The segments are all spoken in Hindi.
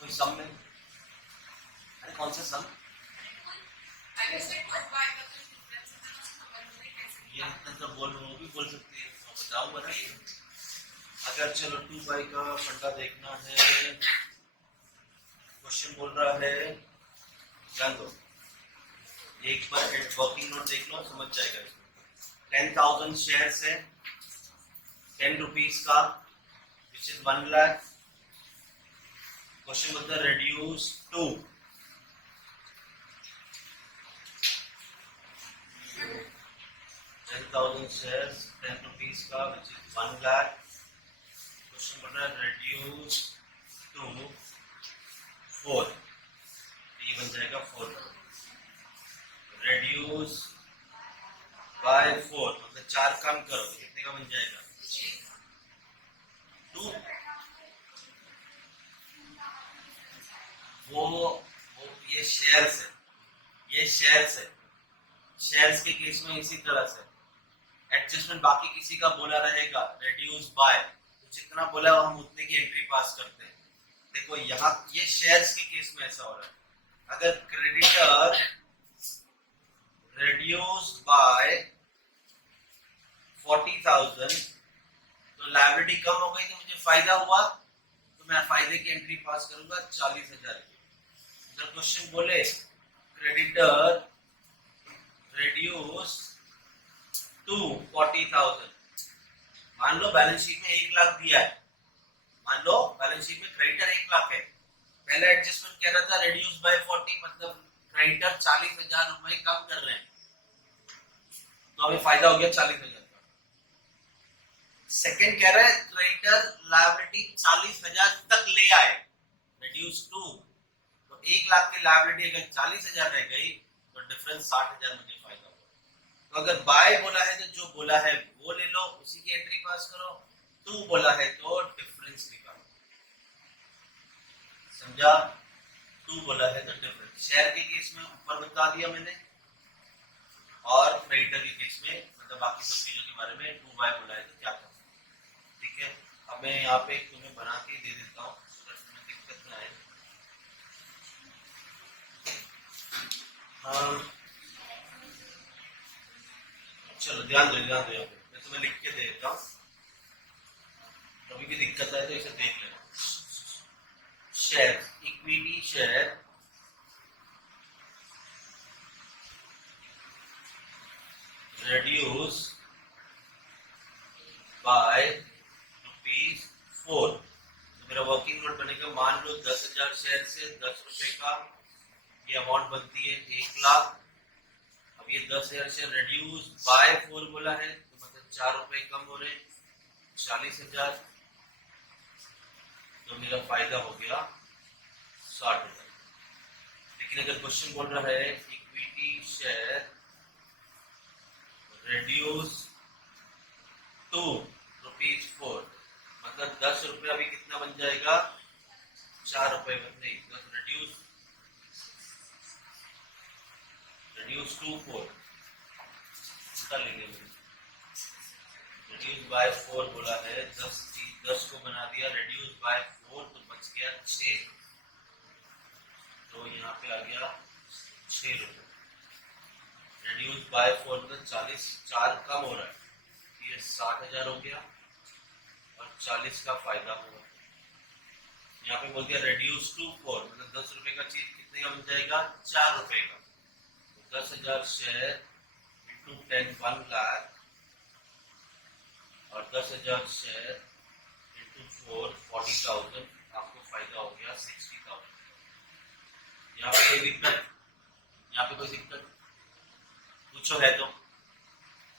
कोई सम में, अरे कौन सा सम, ये तो बोल वो भी बोल सकते हैं, बताऊंगा ना। अगर चलो 2 बाई का फंडा देखना है, क्वेश्चन बोल रहा है, जान दो एक बार वर्किंग नोट देख लो, समझ जाएगा। 10,000 शेयर्स है, 10 रुपीज का, विच इज 1 लाख। क्वेश्चन बोलता है reduce to 10,000 shares 10 rupees का, which is 1 lakh। क्वेश्चन बोल रहा है reduce to 4, ये बन जाएगा 4। reduce by 4 मतलब 4 कम करो, कितने का बन जाएगा 2। वो ये शेयर्स है, ये शेयर्स है। शेयर्स के केस में इसी तरह से एडजस्टमेंट बाकी किसी का बोला रहेगा, रेड्यूस बाय, तो जितना बोला हम उतने की एंट्री पास करते हैं। देखो यहाँ ये शेयर्स के केस में ऐसा हो रहा है, अगर क्रेडिटर रेड्यूस्ड बाय 40,000 तो लायबिलिटी कम हो गई, तो मुझे फायदा हुआ, तो मैं फायदे की एंट्री पास करूंगा 40,000 की। जब क्वेश्चन बोले क्रेडिटर reduce to 40,000, मान लो बैलेंस शीट में 1 लाख दिया है, मान लो बैलेंस शीट में क्रेडिटर 1 लाख है, पहले एडजस्टमेंट कह रहा था reduce by 40 मतलब क्रेडिटर 40,000 रुपए कम कर रहे हैं, तो हमें फायदा हो गया 40,000 का। सेकंड कह रहा है क्रेडिटर लायबिलिटी 40,000 तक ले आए, reduce to, तो 1 लाख की लायबिलिटी अगर 40,000 रह गई तो डिफरेंस 60,000 मुझे फायदा होगा। तो अगर बाय बोला है तो जो बोला है वो ले लो, उसी की एंट्री पास करो। टू बोला है तो डिफरेंस निकालो, समझा? टू बोला है तो डिफरेंस। शेयर के केस में ऊपर बता दिया मैंने, और क्रेडिटर के केस में मतलब बाकी सब चीजों के बारे में 2 बाय बोला है तो क्या करना, ठीक है। अब मैं यहाँ पे तुम्हें बना के दे देता हूँ, तुम्हें दिक्कत ना आए। हाँ चलो ध्यान दो यहाँ पे, मैं तुम्हें लिख के दे देता हूँ, कभी भी दिक्कत आए तो इसे देख लेना। Share, equity share reduce by ₹4, तो मेरा वर्किंग नोट बनेगा, मान लो 10,000 शेयर से 10 रुपए का ये अमाउंट बनती है 1 लाख। अब ये 10,000 शेयर रिड्यूस बाय 4 बोला है, तो मतलब 4 रुपए कम हो रहे, 40,000, तो मेरा फायदा हो गया 60,000। लेकिन अगर क्वेश्चन बोल रहा है इक्विटी शेयर reduce to ₹4, मतलब 10 रुपए अभी कितना बन जाएगा 4 रुपए नहीं, 10 reduce to 4 उल्टा लिखे, reduce by 4 बोला है, 10 को बना दिया reduce by 4 तो बच गया 6, तो यहाँ पे आ गया 6 रुपए। reduce by 4 तो 40, 4 कम हो रहा है, ये 60,000 हो गया और 40 का फायदा हुआ। यहाँ पे बोल दिया reduce to 4 मतलब 10 रुपए का चीज कितने का बन जाएगा 4 रुपए का, तो 10,000 शेयर इंटू 10 1 लाख, और 10,000 शेयर इंटू 4 40,000, आपको फायदा हो गया 60,000। यहाँ पे कोई दिक्कत, यहाँ पे कोई दिक्कत पूछो है तो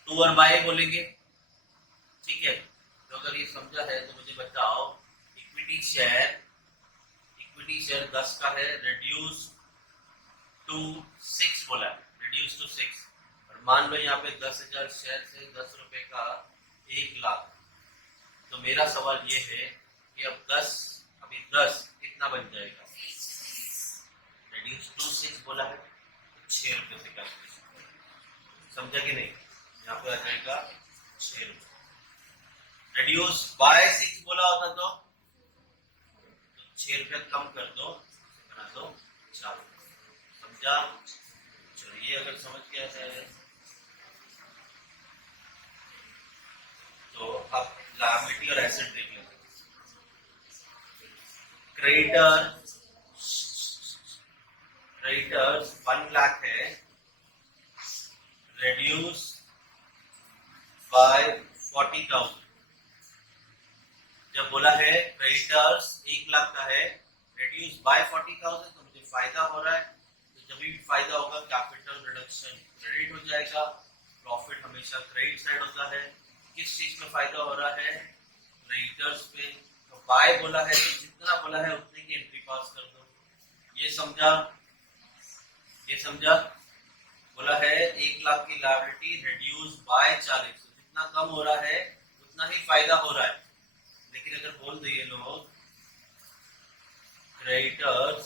2 और बाय बोलेंगे, ठीक है। तो अगर ये समझा है तो मुझे बताओ, इक्विटी शेयर 10 का है, reduce to 6 बोला है, reduce to 6, और मान लो यहाँ पे 10,000 शेयर से 10 रुपए का 1 लाख, तो मेरा सवाल ये है कि अब 10 कितना बन जाएगा, reduce to 6 बोला है तो 6 रुपए से कैलकुलेट, समझा कि नहीं? यहाँ पे आ जाएगा 6 रुपए। reduce by 6 बोला होता तो 6 ₹6 कम कर दो, बना दो 4। समझा? चलिए अगर समझ गया है तो अब लायबिलिटी और एसेट देख लेते हैं। क्रेडिटर्स 1 लाख है, reduce by 40,000। जब बोला है क्रेडिटर्स 1 लाख का है, reduce by 40,000, तो मुझे फायदा हो रहा है। तो जब भी फायदा होगा कैपिटल रिडक्शन क्रेडिट हो जाएगा। प्रॉफिट हमेशा क्रेडिट साइड होता है। किस चीज में फायदा हो रहा है? क्रेडिटर्स पे। तो बाय बोला है तो जितना बोला है उतने की एंट्री पास कर दो। ये समझा? ये समझा? बोला है 1 लाख की लायबिलिटी रिड्यूस बाय 40, जितना कम हो रहा है उतना ही फायदा हो रहा है। लेकिन अगर बोल दिए लोग क्रेडिटर्स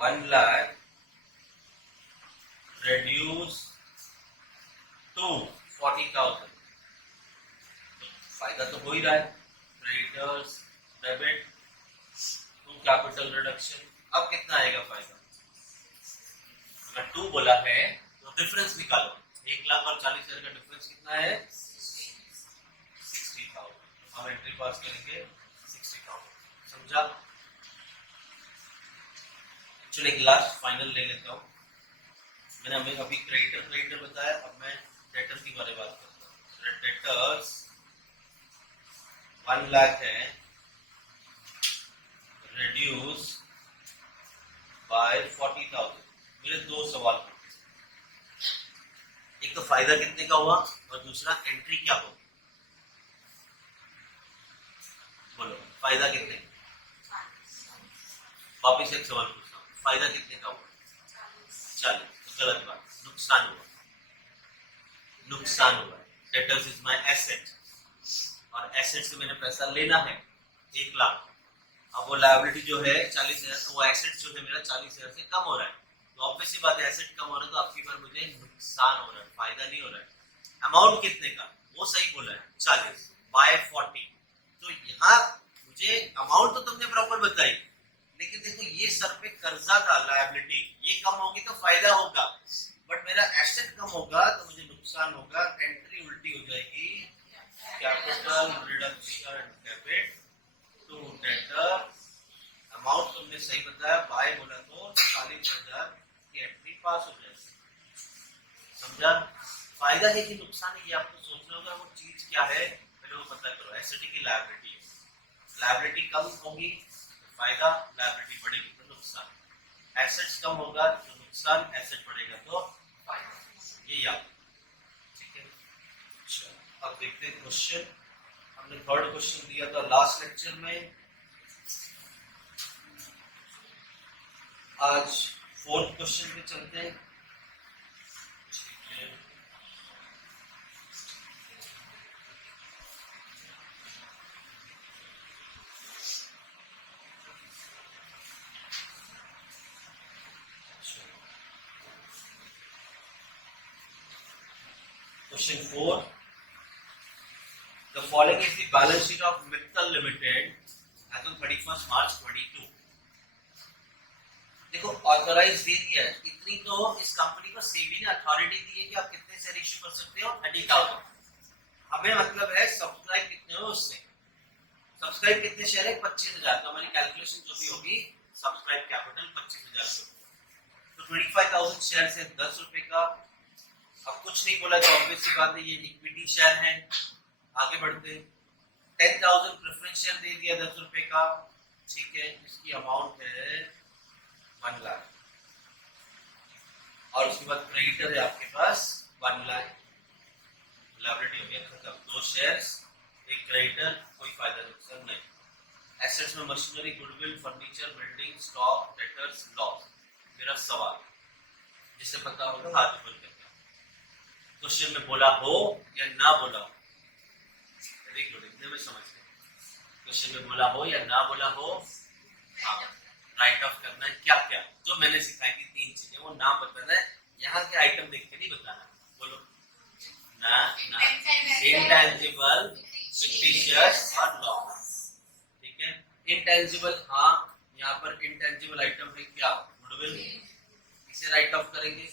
1 लाख रिड्यूस टू 40,000, तो फायदा तो हो ही रहा है। Creditors debit to capital reduction, अब कितना आएगा फायदा? अगर 2 बोला है तो डिफरेंस निकालो। 1 लाख और 40,000 का डिफरेंस कितना है? 60,000। हम एंट्री पास करेंगे 60,000। समझा? चलो एक लास्ट फाइनल ले लेता हूँ। मैंने हमें अभी क्रेडिटर बताया, अब मैं डेटर की बारे में बात करता हूँ। डेटर्स 1 लाख है, रिड्यूस बाय 40,000। मेरे 2 सवाल हैं, एक तो फायदा कितने का हुआ और दूसरा एंट्री क्या होगी। बोलो फायदा कितने का? वापिस एक सवाल पूछता हूँ, फायदा कितने का हुआ? 40। तो गलत बात, नुकसान हुआ। नुकसान हुआ। डेटर्स इज माय एसेट, और एसेट से मैंने पैसा लेना है 1 लाख। अब वो लायबिलिटी जो है 40,000, तो वो एसेट जो है मेरा 40,000 से कम हो रहा है। तो ऑब्वियस सी बात है एसेट कम हो रहा है तो आपकी बार मुझे नुकसान हो रहा है, फायदा नहीं हो रहा है। अमाउंट कितने का? वो सही बोला है 40 बाय 40। तो यहाँ मुझे अमाउंट तो तुमने प्रॉपर बताई, लेकिन देखो ये सर पे कर्जा था लायबिलिटी, ये कम होगी तो फायदा होगा, बट मेरा एसेट कम होगा तो मुझे नुकसान होगा। एंट्री उल्टी हो जाएगी, capital reduction debit to debtor. Amount तुमने सही बताया, बाय बोला तो 40,000 की एंट्री पास हो जाएगी। समझा? फायदा है कि नुकसान है ये आपको सोचना होगा। वो चीज क्या है पहले वो पता करो। एसेट की लायबिलिटी, लायबिलिटी कम होगी तो फायदा, लायबिलिटी बढ़ेगी तो नुकसान। एसेट्स कम होगा तो नुकसान, एसेट बढ़ेगा तो फायदा। ये याद, ठीक है? चलो अब देखते हैं क्वेश्चन। हमने 3rd क्वेश्चन दिया था लास्ट लेक्चर में, आज 4th क्वेश्चन पे चलते हैं। ठीक है, question 4, the following is the balance sheet of Mittal Limited as on 31st March 22। देखो ऑथराइज दे दिया है, इतनी तो इस कंपनी को सेबी ने अथॉरिटी दी है कि आप कितने शेयर इश्यू कर सकते हो, 30,000। हमें मतलब है सब्सक्राइब कितने हो उससे। सब्सक्राइब कितने शेयर है? 25,000। तो हमारी कैलकुलेशन जो भी होगी सब्सक्राइब कैपिटल 25,000 तो 25,000 शेयर से 10 रुपए का। अब कुछ नहीं बोला तो ऑब्वियस सी बात है ये इक्विटी शेयर है। आगे बढ़ते, 10,000 प्रेफरेंस शेयर दे दिया 10 रुपए का, ठीक है। इसकी अमाउंट है 1 लाख, और उसके बाद क्रेडिटर है आपके पास 1 लाख। लायबिलिटी हो गया खत्म। 2 शेयर्स, एक क्रेडिटर, कोई फायदा नुकसान नहीं। एसेट्स में machinery, goodwill, furniture, building, stock, debtors, loss. मेरा सवाल जिसे पता होगा हाथ ऊपर करके, क्वेश्चन में बोला हो या ना बोला हो? वेरी गुड, इतने में समझ गए। क्वेश्चन में बोला हो या ना बोला हो, हाँ राइट ऑफ करना है। क्या क्या जो मैंने सिखाई थी 3 चीजें, वो नाम बताना है। यहाँ के आइटम देख के नहीं बताना। बोलो ना, इंटेंजिबल, फिक्टिशियस और लॉस, ठीक है। इंटेंजिबल, हाँ यहाँ पर इंटेंजिबल आइटम है क्या, गुडविल, इसे राइट ऑफ करेंगे।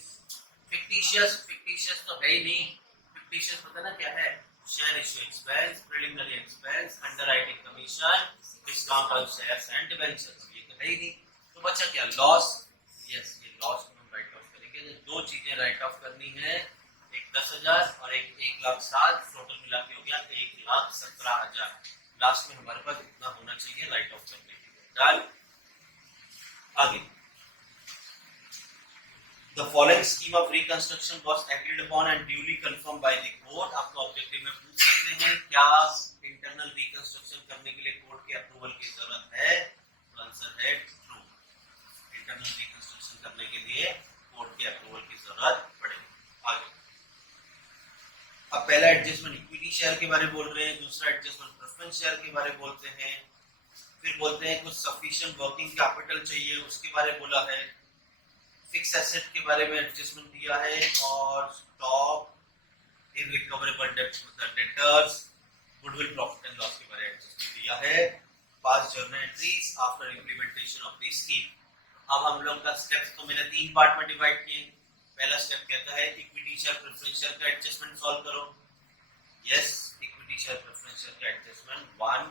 फिक्टिशियस, फिक्टिशियस तो है ही नहीं, फिक्टिशियस पता ना क्या है, share issue expense, preliminary expense, underwriting commission, discount on shares and debentures, ये तो है ही नहीं। तो बचा क्या, लॉस, यस ये लॉस को हम राइट ऑफ करेंगे। दो चीजें राइट ऑफ करनी है, एक 10,000 और एक 1,07,000, टोटल मिला के हो गया 1,17,000। लास्ट में हमारे पास इतना होना चाहिए राइट ऑफ करने के लिए। डन, आगे। The following scheme of reconstruction was agreed upon and duly confirmed by the court. आपको ऑब्जेक्टिव में पूछ सकते हैं क्या इंटरनल रिकंस्ट्रक्शन करने के लिए कोर्ट के अप्रूवल की जरूरत है, तो आंसर है ट्रू। इंटरनल रिकंस्ट्रक्शन करने के लिए कोर्ट के अप्रूवल की जरूरत पड़ेगी। आगे, अब पहला एडजस्टमेंट इक्विटी शेयर के बारे में बोल रहे हैं, दूसरा एडजस्टमेंट प्रेफरेंस शेयर के बारे में बोलते हैं, फिर बोलते हैं कुछ सफिशिएंट वर्किंग कैपिटल चाहिए, उसके बारे में बोला है, फिक्स एसेट के बारे में एडजस्टमेंट दिया है, और stock irrecoverable debtors, goodwill profit and loss के बारे में एडजस्टमेंट दिया है, पास journal entries after implementation of the scheme. अब हम लोग का स्टेप्स तो मैंने 3 पार्ट में डिवाइड किए। पहला स्टेप कहता है इक्विटी शेयर प्रेफरेंस शेयर का एडजस्टमेंट सॉल्व करो। Yes, equity share preference share का एडजस्टमेंट 1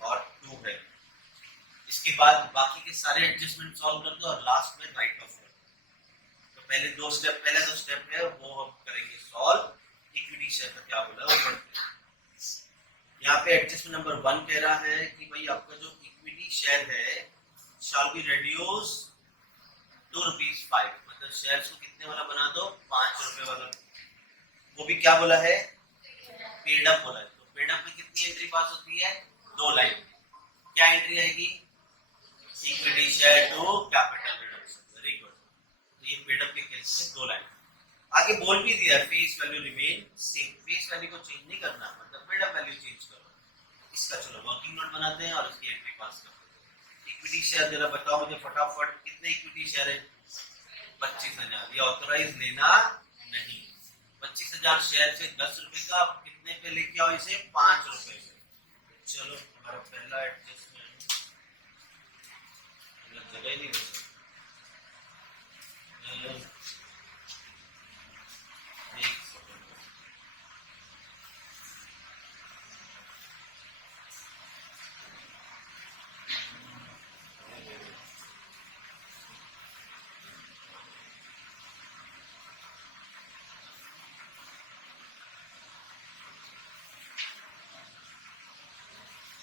और 2 है। इसके बाद बाकी के सारे एडजस्टमेंट सॉल्व कर दो और लास्ट में राइट ऑफ। पहले दो स्टेप, पहला जो स्टेप है वो हम करेंगे सॉल्व। इक्विटी शेयर का क्या बोला वो पढ़ते हैं। यहाँ पे एडजस्टमेंट नंबर 1 कह रहा है कि भाई आपका जो इक्विटी शेयर है शैल बी रिड्यूस टू ₹5, मतलब शेयर को कितने वाला बना दो, 5 रुपए वाला। वो भी क्या बोला है, पेड अप बोला है। तो पेड अप में कितनी एंट्री पास होती है, 2 लाइन। क्या एंट्री आएगी, equity share to capital reduction. Very good, ये पेड अप के केस में 2 लाइन। आगे बोल भी दिया face value remain same, face value को चेंज नहीं करना, मतलब पेड अप वैल्यू चेंज करो। इसका चलो वर्किंग नोट बनाते हैं और इसकी एंट्री पास करते हैं। इक्विटी शेयर जरा बताओ मुझे फटाफट, कितने इक्विटी शेयर है, 25,000। ये ऑथराइज लेना नहीं, 25,000 शेयर से 10 रुपए का, आप कितने पे लेके आओ इसे, 5 रुपए पे। चलो हमारा पहला एडजस्टमेंट जगह ही नहीं बचा।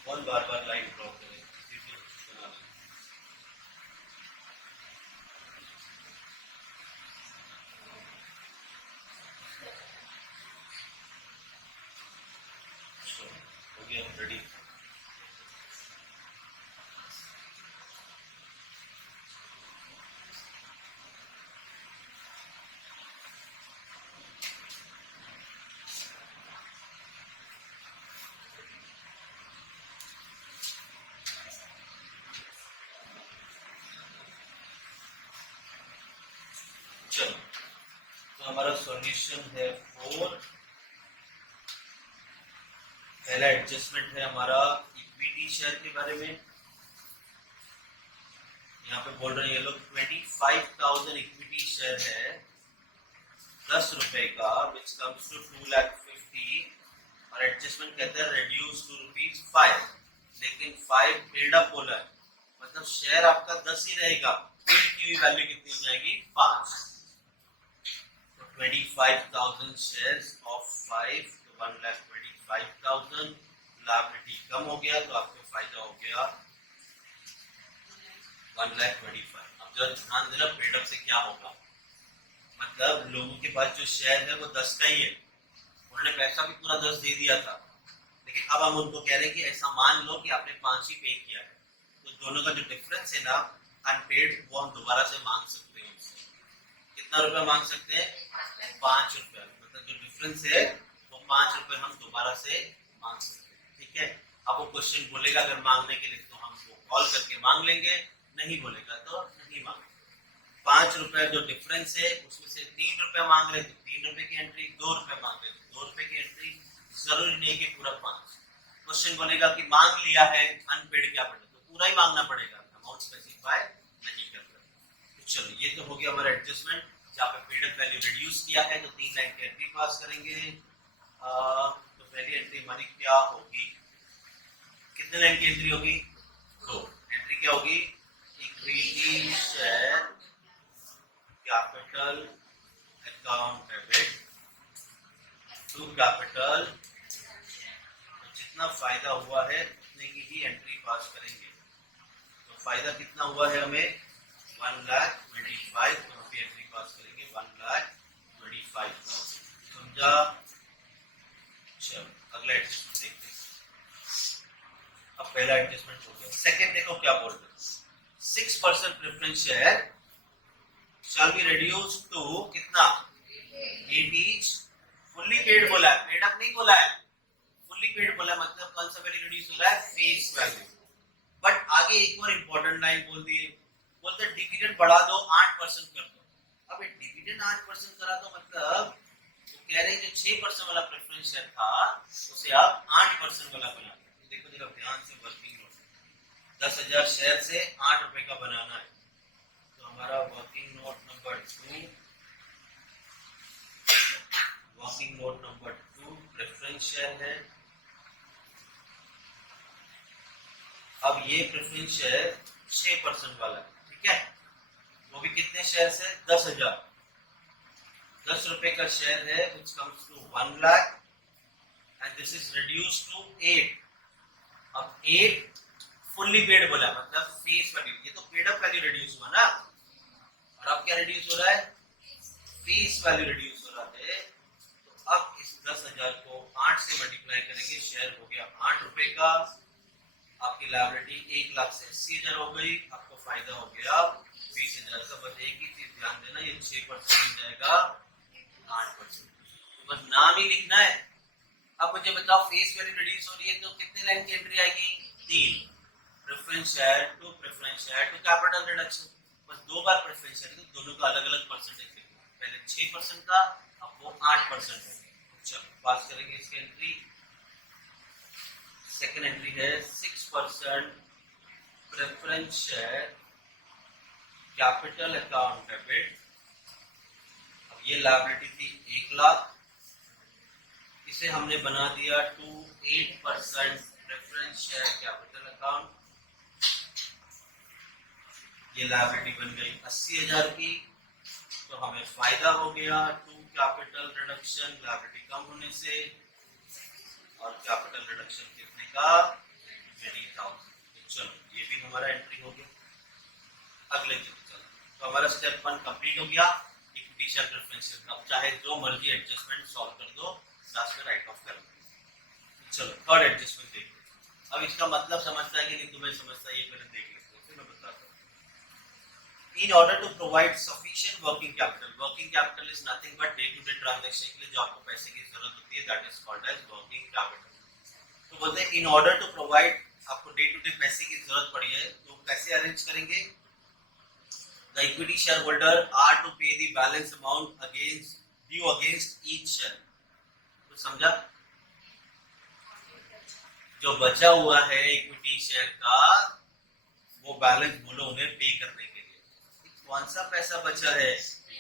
कौन बार बार लाइन ड्रॉ करे, हो गया रेडी। चलो तो हमारा सॉल्यूशन है 4। पहला एडजस्टमेंट है हमारा इक्विटी शेयर के बारे में। यहाँ पे बोल रहे हैं ये लोग 25,000 इक्विटी शेयर है 10 रुपए का, विच कम्स टू 2,50,000, और एडजस्टमेंट कहता है रिड्यूस टू ₹5, लेकिन 5 पेड अप बोला है, मतलब शेयर आपका 10 ही रहेगा, पेड की वैल्यू कितनी हो जाएगी, 5। 25,000 shares of 5, 1,25,000, लायबिलिटी कम हो गया तो आपको फायदा हो गया 1,25,000। अब जब ध्यान देना पेड अप से क्या होगा, मतलब लोगों के पास जो शेयर है वो 10 का ही है, उन्होंने पैसा भी पूरा 10 दे दिया था, लेकिन अब हम उनको कह रहे हैं कि ऐसा मान लो कि आपने 5 ही पे किया है, तो दोनों का जो डिफरेंस है ना अनपेड, वो हम दोबारा से मांग सकते हैं उनसे। कितना रुपया मांग सकते हैं, 5 रुपया, मतलब जो डिफरेंस है वो 5 रुपए हम दोबारा से मांग सकते हैं। ठीक है, अब वो क्वेश्चन बोलेगा अगर मांगने के लिए तो हम वो कॉल करके मांग लेंगे, नहीं बोलेगा तो नहीं मांगेंगे। 5 रुपए जो डिफरेंस है उसमें से 3 रुपए मांग रहे तो 3 रुपए की एंट्री, 2 रुपए मांग रहे तो 2 रुपए की एंट्री, जरूरी नहीं कि पूरा 5। क्वेश्चन बोलेगा कि मांग लिया है अनपेड क्या पड़ेगा, तो पूरा ही मांगना पड़ेगा, अमाउंट स्पेसिफाई नहीं करता। चलो ये तो हो गया हमारा एडजस्टमेंट। जहाँ पे पेड अप वैल्यू रिड्यूस किया है तो 3 लाइन की एंट्री पास करेंगे। तो पहली एंट्री हमारी क्या होगी, कितने लाइन की एंट्री होगी, तो एंट्री क्या होगी, equity share capital account debit to capital, जितना फायदा हुआ है उतने की ही एंट्री पास करेंगे। तो फायदा कितना हुआ है हमें 1,25,000, तो हम एंट्री पास करेंगे 1,25,000। समझा। चलो अगला एडजस्टमेंट देखते हैं। अब पहला एडजस्टमेंट हो गया। सेकंड देखो क्या बोल रहे हैं, 6% preference share shall be reduced to कितना 8 each, फुल्ली पेड बोला है, पेड अप नहीं बोला है, फुल्ली पेड बोला है, मतलब कौन सा वैल्यू रिड्यूस हो रहा है, फेस वैल्यू। बट आगे एक और इंपॉर्टेंट लाइन बोल दिए, बोलते डिविडेंड बढ़ा दो 8% कर दो। अब डिविडेंड 8% करा तो मतलब वो कह रहे हैं जो 6% वाला प्रेफरेंस शेयर था उसे आप 8% वाला बना दो। देखो जरा ध्यान से, वर्किंग नोट 10,000 शेयर से 8 रुपए का बनाना है। तो हमारा working note number 2, working note number 2 preference share है। अब ये प्रेफरेंस शेयर 6% वाला है, ठीक है, वो भी कितने शेयर है, 10,000, 10 रुपए का शेयर है, which comes to 1 lakh and this is reduced to 8। अब 8 फुल्ली पेड बोला मतलब फेस वैल्यू, ये तो पेड अप वैल्यू रिड्यूस हुआ ना, और अब क्या रिड्यूस हो रहा है, फेस वैल्यू रिड्यूस हो रहा है। तो अब इस 10,000 को 8 से मल्टीप्लाई करेंगे, शेयर हो गया 8 रुपए का, आपकी लायबिलिटी 1,80,000 हो गई, आपको फायदा हो गया 20,000 का। बस एक ही चीज ध्यान देना, ये 6% बन जाएगा 8%, तो बस नाम ही लिखना है। अब मुझे बताओ फेस वैल्यू रिड्यूस हो रही है तो कितने लाइन की एंट्री आएगी, 3, preference share to capital reduction, बस 2 बार प्रेफरेंस शेयर, तो दोनों का अलग अलग परसेंटेज लिखना, पहले 6% का, अब वो 8% है। चलो पास करेंगे इसकी एंट्री। सेकेंड एंट्री है 6% preference share capital account debit. अब ये लायबिलिटी थी 1 लाख, इसे हमने बना दिया to 8% preference share capital account, ये लायबिलिटी बन गई 80,000 की। तो हमें फायदा हो गया टू कैपिटल रिडक्शन, लायबिलिटी कम होने से, और कैपिटल रिडक्शन कितने का, 20,000। चलो ये भी हमारा एंट्री हो गया। अगले की चलो, तो हमारा स्टेप 1 कंप्लीट हो गया, इक्विटी शेयर प्रेफरेंस शेयर। अब चाहे जो मर्जी एडजस्टमेंट सॉल्व कर दो, लास्ट में राइट ऑफ कर दो। चलो थर्ड एडजस्टमेंट देखते हैं। अब इसका मतलब समझता है कि नहीं तुम्हें समझता है, ये पहले देख लेते हैं, फिर मैं बताता हूँ। In order to provide sufficient working capital is nothing but day-to-day transaction के लिए जो आपको पैसे की जरूरत होती है, that is called as working capital। तो बोलते हैं in order to provide, आपको day-to-day पैसे की जरूरत पड़ी है, तो कैसे अरेंज करेंगे, the equity shareholder are to pay the balance amount due against each share। तो समझा, जो बचा हुआ है इक्विटी शेयर का वो बैलेंस बोलो उन्हें पे करने के लिए। कौन सा पैसा बचा है,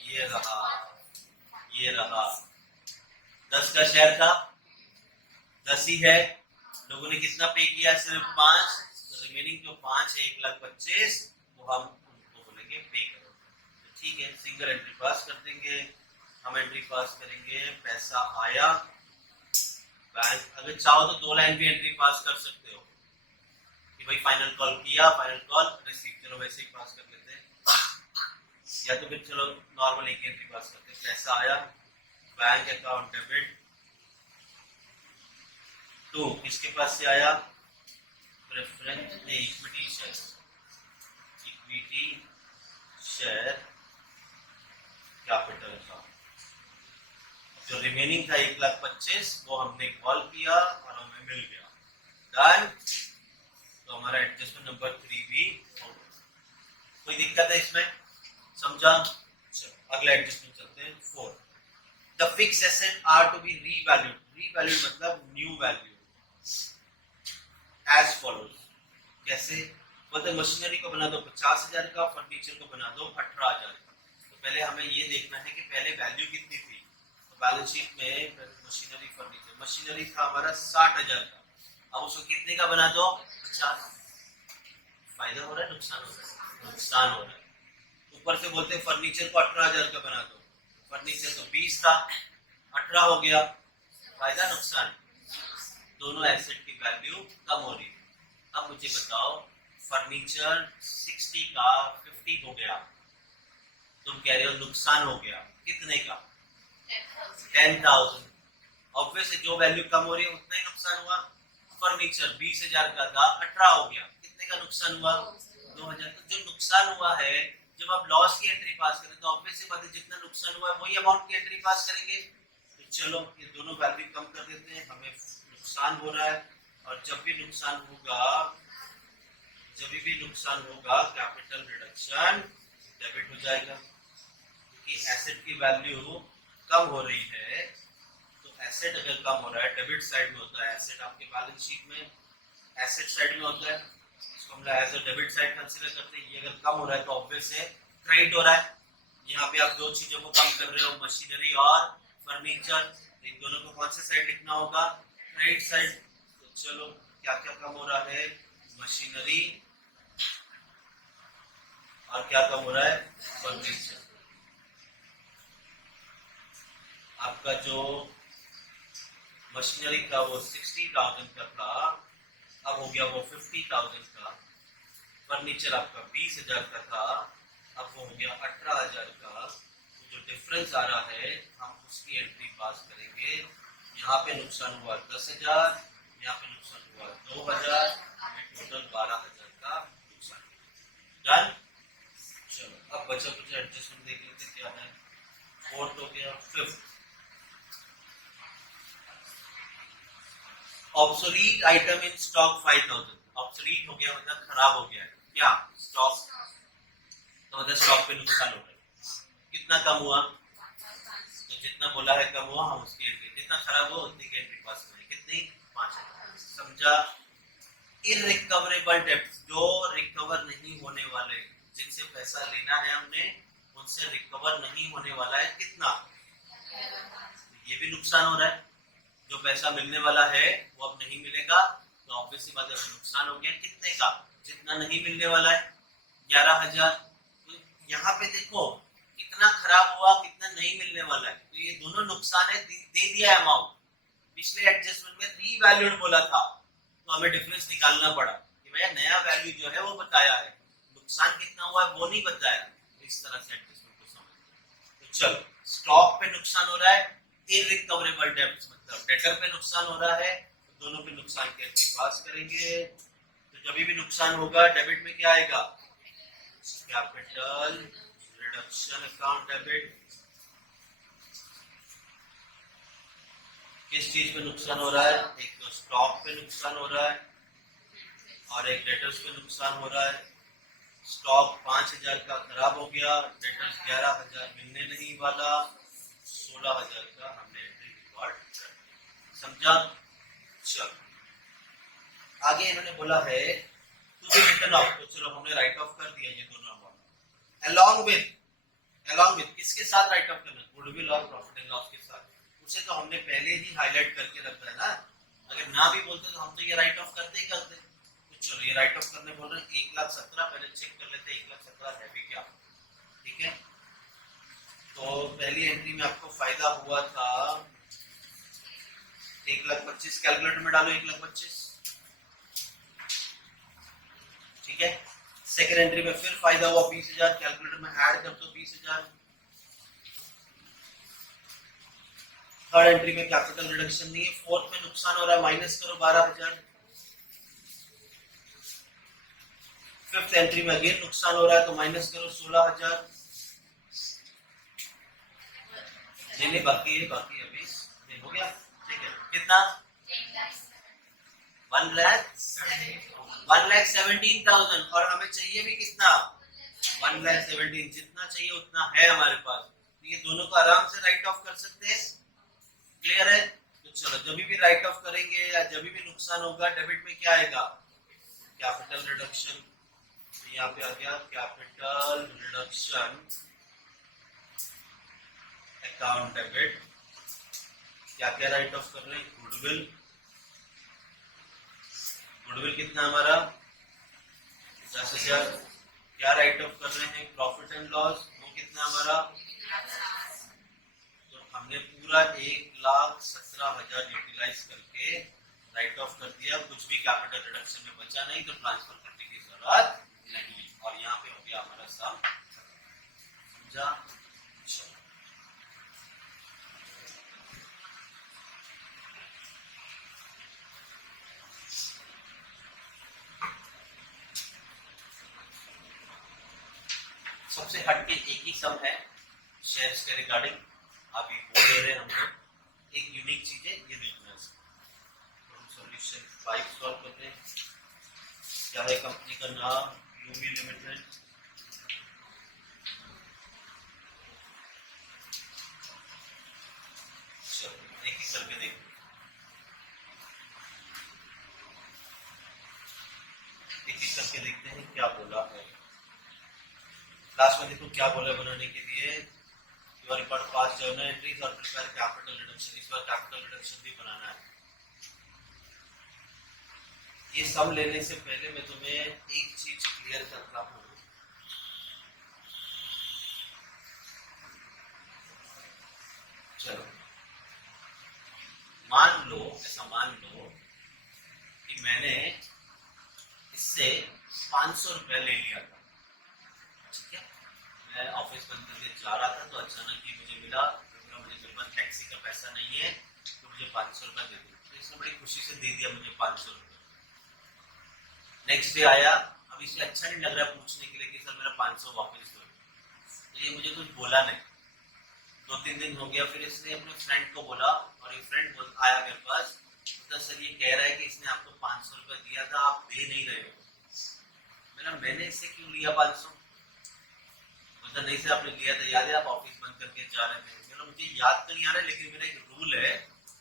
ये रहा, ये रहा, 10 का शेयर था, 10 ही है, लोगों ने कितना पे किया, सिर्फ 5, तो रिमेनिंग जो 5 है 1,25,000, वो हम उनको बोलेंगे पे करो। तो ठीक है, सिंगल एंट्री पास कर देंगे, हम एंट्री पास करेंगे, पैसा आया बैंक। अगर चाहो तो 2 लाइन भी एंट्री पास कर सकते हो कि भाई फाइनल कॉल किया, फाइनल कॉल रिसीव, चलो वैसे ही पास कर लेते हैं, या तो फिर चलो नॉर्मल एक एंट्री पास करते हैं। पैसा आया, बैंक अकाउंट डेबिट टू, किसके पास से आया, preference equity share capital account. जो रिमेनिंग था 1,25,000 वो हमने कॉल किया और हमें मिल गया, डन। तो हमारा एडजस्टमेंट नंबर 3 भी हो गया। कोई दिक्कत है इसमें, समझा। चलो अगला एडजस्टमेंट चलते हैं 4। The fix asset are to be revalued, revalued मतलब न्यू वैल्यू, एज फॉलोज। कैसे, बोलते मशीनरी को बना दो 50,000 का, फर्नीचर को बना दो 18,000 का। तो पहले हमें ये देखना है कि पहले वैल्यू कितनी थी। तो बैलेंस शीट में मशीनरी फर्नीचर, मशीनरी था हमारा 60,000 का, अब उसको कितने का बना दो 50। फायदा हो रहा है नुकसान हो रहा है? नुकसान हो रहा है। ऊपर से बोलते हैं फर्नीचर को 18,000 का बना दो, फर्नीचर तो 20 था, 18 हो गया, फायदा नुकसान, दोनों एसेट की वैल्यू कम हो रही है। अब मुझे बताओ फर्नीचर 60 का 50 हो गया, तुम कह रहे हो नुकसान हो गया, कितने का 10,000। ऑब्वियसली जो वैल्यू कम हो रही है उतना ही नुकसान हुआ। फर्नीचर 20,000 का था, 18 हो गया, कितने का नुकसान हुआ 2,000। तो जो नुकसान हुआ है, जब आप लॉस की एंट्री पास करें तो ऑब्वियसली बात है जितना नुकसान हुआ है वही अमाउंट की एंट्री पास करेंगे। तो चलो ये दोनों वैल्यू कम कर देते हैं, हमें नुकसान हो रहा है, और जब भी नुकसान होगा कैपिटल रिडक्शन डेबिट हो जाएगा, क्योंकि एसेट की वैल्यू कम हो रही है। तो एसेट अगर कम हो रहा है, डेबिट साइड में होता है एसेट, आपके बैलेंस शीट में एसेट साइड में होता है, इसको हम as a debit side consider करते हैं। ये अगर कम हो रहा है तो ऑब्वियस है क्रेडिट हो रहा है। यहाँ पे आप दो चीजों को कम कर रहे हो, मशीनरी और फर्नीचर, इन दोनों को कौन से साइड लिखना होगा, क्रेडिट साइड। तो चलो क्या क्या कम हो रहा है, मशीनरी, और क्या कम हो रहा है, फर्नीचर। आपका जो मशीनरी था वो 60,000 का था, अब हो गया वो 50,000 का। फर्नीचर आपका 20,000 का था, अब वो हो गया 18,000 का। तो जो डिफरेंस आ रहा है हम उसकी एंट्री पास करेंगे। यहाँ पे नुकसान हुआ 10,000, यहाँ पे नुकसान हुआ 2,000, टोटल 12,000 का नुकसान। डन। चलो अब बचा कुछ एडजस्टमेंट देख लेते क्या है। फोर्थ हो गया, fifth obsolete item in stock 5,000। Obsolete हो गया मतलब खराब हो गया है क्या स्टॉक, तो मतलब स्टॉक पे नुकसान हो रहा है। कितना कम हुआ, तो जितना बोला है कम हुआ, हम उसकी एंट्री, जितना खराब हुआ उतनी की एंट्री पास करें। कितनी 5,000। समझा। इनरिकवरेबल डेब्ट, जो रिकवर नहीं होने वाले, जिनसे पैसा लेना है हमने उनसे रिकवर नहीं होने वाला है, कितना, ये भी नुकसान हो रहा है। जो पैसा मिलने वाला है वो अब नहीं मिलेगा, तो ऑब्वियसली बात है नुकसान हो गया। कितने का, जितना नहीं मिलने वाला है 11,000। तो यहाँ पे देखो कितना खराब हुआ, कितना नहीं मिलने वाला है, तो ये दोनों नुकसान है, दे दिया अमाउंट। पिछले एडजस्टमेंट में रीवैल्यूड बोला था, तो हमें डिफरेंस निकालना पड़ा कि भैया नया वैल्यू जो है वो बताया है, नुकसान कितना हुआ है वो नहीं बताया। इस तरह से एडजस्टमेंट को समझ। तो चलो स्टॉक पे नुकसान हो रहा है, इनरिकवरेबल डेब्ट्स मतलब डेटर पे नुकसान हो रहा है, तो दोनों पे नुकसान की एंट्री पास करेंगे। तो जब भी नुकसान होगा डेबिट में क्या आएगा, कैपिटल रिडक्शन अकाउंट डेबिट। किस चीज पे नुकसान हो रहा है, एक तो स्टॉक पे नुकसान हो रहा है और एक डेटर्स पे नुकसान हो रहा है। स्टॉक 5,000 का खराब हो गया, डेटर्स 11,000 मिलने नहीं वाला, 16,000 का हमने एंट्री रिकॉर्ड कर दिया। समझा। चलो आगे इन्होंने बोला है टू बी रिटन ऑफ, तो चलो हमने राइट ऑफ कर दिया ये दोनों अमाउंट। अलॉन्ग विद किसके साथ राइट ऑफ करना, गुडविल और प्रॉफिट एंड लॉस के साथ। उसे तो हमने पहले ही हाईलाइट करके रखा है ना, अगर ना भी बोलते तो हम तो ये राइट ऑफ करते ही करते। तो चलो ये राइट ऑफ करने बोल रहे हैं 1,17,000, पहले चेक कर लेते 1,17,000 है भी क्या। ठीक है, तो पहली एंट्री में आपको फायदा हुआ था 1,25,000, कैलकुलेटर में डालो 1,25,000। ठीक है, सेकेंड एंट्री में फिर फायदा हुआ 20,000, कैलकुलेटर में ऐड कर दो 20,000। थर्ड एंट्री में कैपिटल रिडक्शन नहीं है, फोर्थ में नुकसान हो रहा है, माइनस करो 12,000। फिफ्थ एंट्री में अगेन नुकसान हो रहा है, तो माइनस करो 16,000। नहीं बाकी है, बाकी अभी हो गया। ठीक है, कितना 1,17,000, और हमें चाहिए भी कितना 1,17,000, जितना चाहिए उतना है हमारे पास। तो ये दोनों को आराम से राइट ऑफ कर सकते हैं। क्लियर है। तो चलो जब भी राइट ऑफ करेंगे या जब भी नुकसान होगा डेबिट में क्या आएगा, कैपिटल रिडक्शन। यहाँ पे आ गया कैपिटल रिडक्शन अकाउंट डेबिट। क्या क्या राइट ऑफ कर रहे हैं? गुडविल। गुडविल कितना हमारा 50,000। क्या राइट ऑफ कर रहे हैं? प्रॉफिट एंड लॉस, वो कितना हमारा, तो हमने पूरा 1,17,000 यूटिलाइज करके राइट ऑफ कर दिया। कुछ भी कैपिटल रिडक्शन में बचा नहीं तो ट्रांसफर करने की जरूरत नहीं। और यहाँ पे हो गया हमारा सम। समझा? सबसे हटके एक ही सम है शेयर्स के रिगार्डिंग, अभी वो ले रहे हैं हम लोग। एक यूनिक चीज है, ये देखना है। तो हम सॉल्यूशन 5 सॉल्व करते हैं। क्या है कंपनी का नाम? UV limited. चलो एक ही करके देखते हैं। एक ही करके देखते हैं क्या बोला है। लास्ट में देखो क्या बोला बनाने के लिए। You are required pass journal entries और प्रिपेयर कैपिटल रिडक्शन। इस बार कैपिटल रिडक्शन भी बनाना है। ये सम लेने से पहले मैं तुम्हें एक चीज क्लियर करता हूं। चलो मान लो, ऐसा मान लो कि मैंने इससे 500 रुपया ले लिया था। ठीक है, मैं ऑफिस बंद करके जा रहा था तो अचानक ही मुझे मिला, मुझे मेरे पास टैक्सी का पैसा नहीं है तो मुझे 500 रुपया दे दो। तो इसने बड़ी खुशी से दे दिया मुझे 500 रुपया। नेक्स्ट डे आया, अब इसे अच्छा नहीं लग रहा पूछने के लिए कि सर मेरा 500 वापस दो। तो ये मुझे कुछ बोला नहीं। 2-3 दिन हो गया, फिर इसने अपने फ्रेंड को बोला और ये फ्रेंड आया मेरे पास, तो सर ये कह रहा है कि इसने आपको 500 रुपया दिया था, आप दे नहीं रहे हो। मैंने इससे क्यों लिया 500? मतलब नहीं सर आपने लिया था, याद है आप ऑफिस बंद करके जा रहे थे। मुझे याद तो नहीं आ रहा, लेकिन मेरा एक रूल है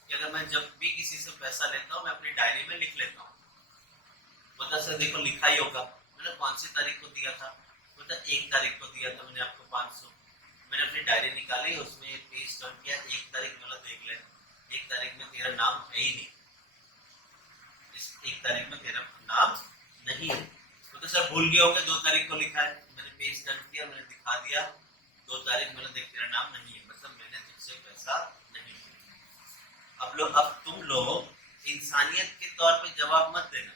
कि अगर मैं जब भी किसी से पैसा लेता हूँ मैं अपनी डायरी में लिख लेता हूँ। बता सर देखो लिखा ही होगा, मैंने कौन सी तारीख को दिया था? बता 1 तारीख को दिया था मैंने आपको 500। मैंने अपनी डायरी निकाली, उसमें पेज टर्न किया, 1 तारीख मतलब देख ले, 1 तारीख में तेरा नाम है ही नहीं। इस 1 तारीख में तेरा नाम नहीं है। तो सर भूल गए होंगे 2 तारीख को लिखा है। मैंने पेज टर्न किया, मैंने दिखा दिया 2 तारीख, मतलब देख तेरा नाम नहीं है, मतलब मैंने तुझसे पैसा नहीं लिया। अब तुम लोग इंसानियत के तौर पे जवाब मत देना,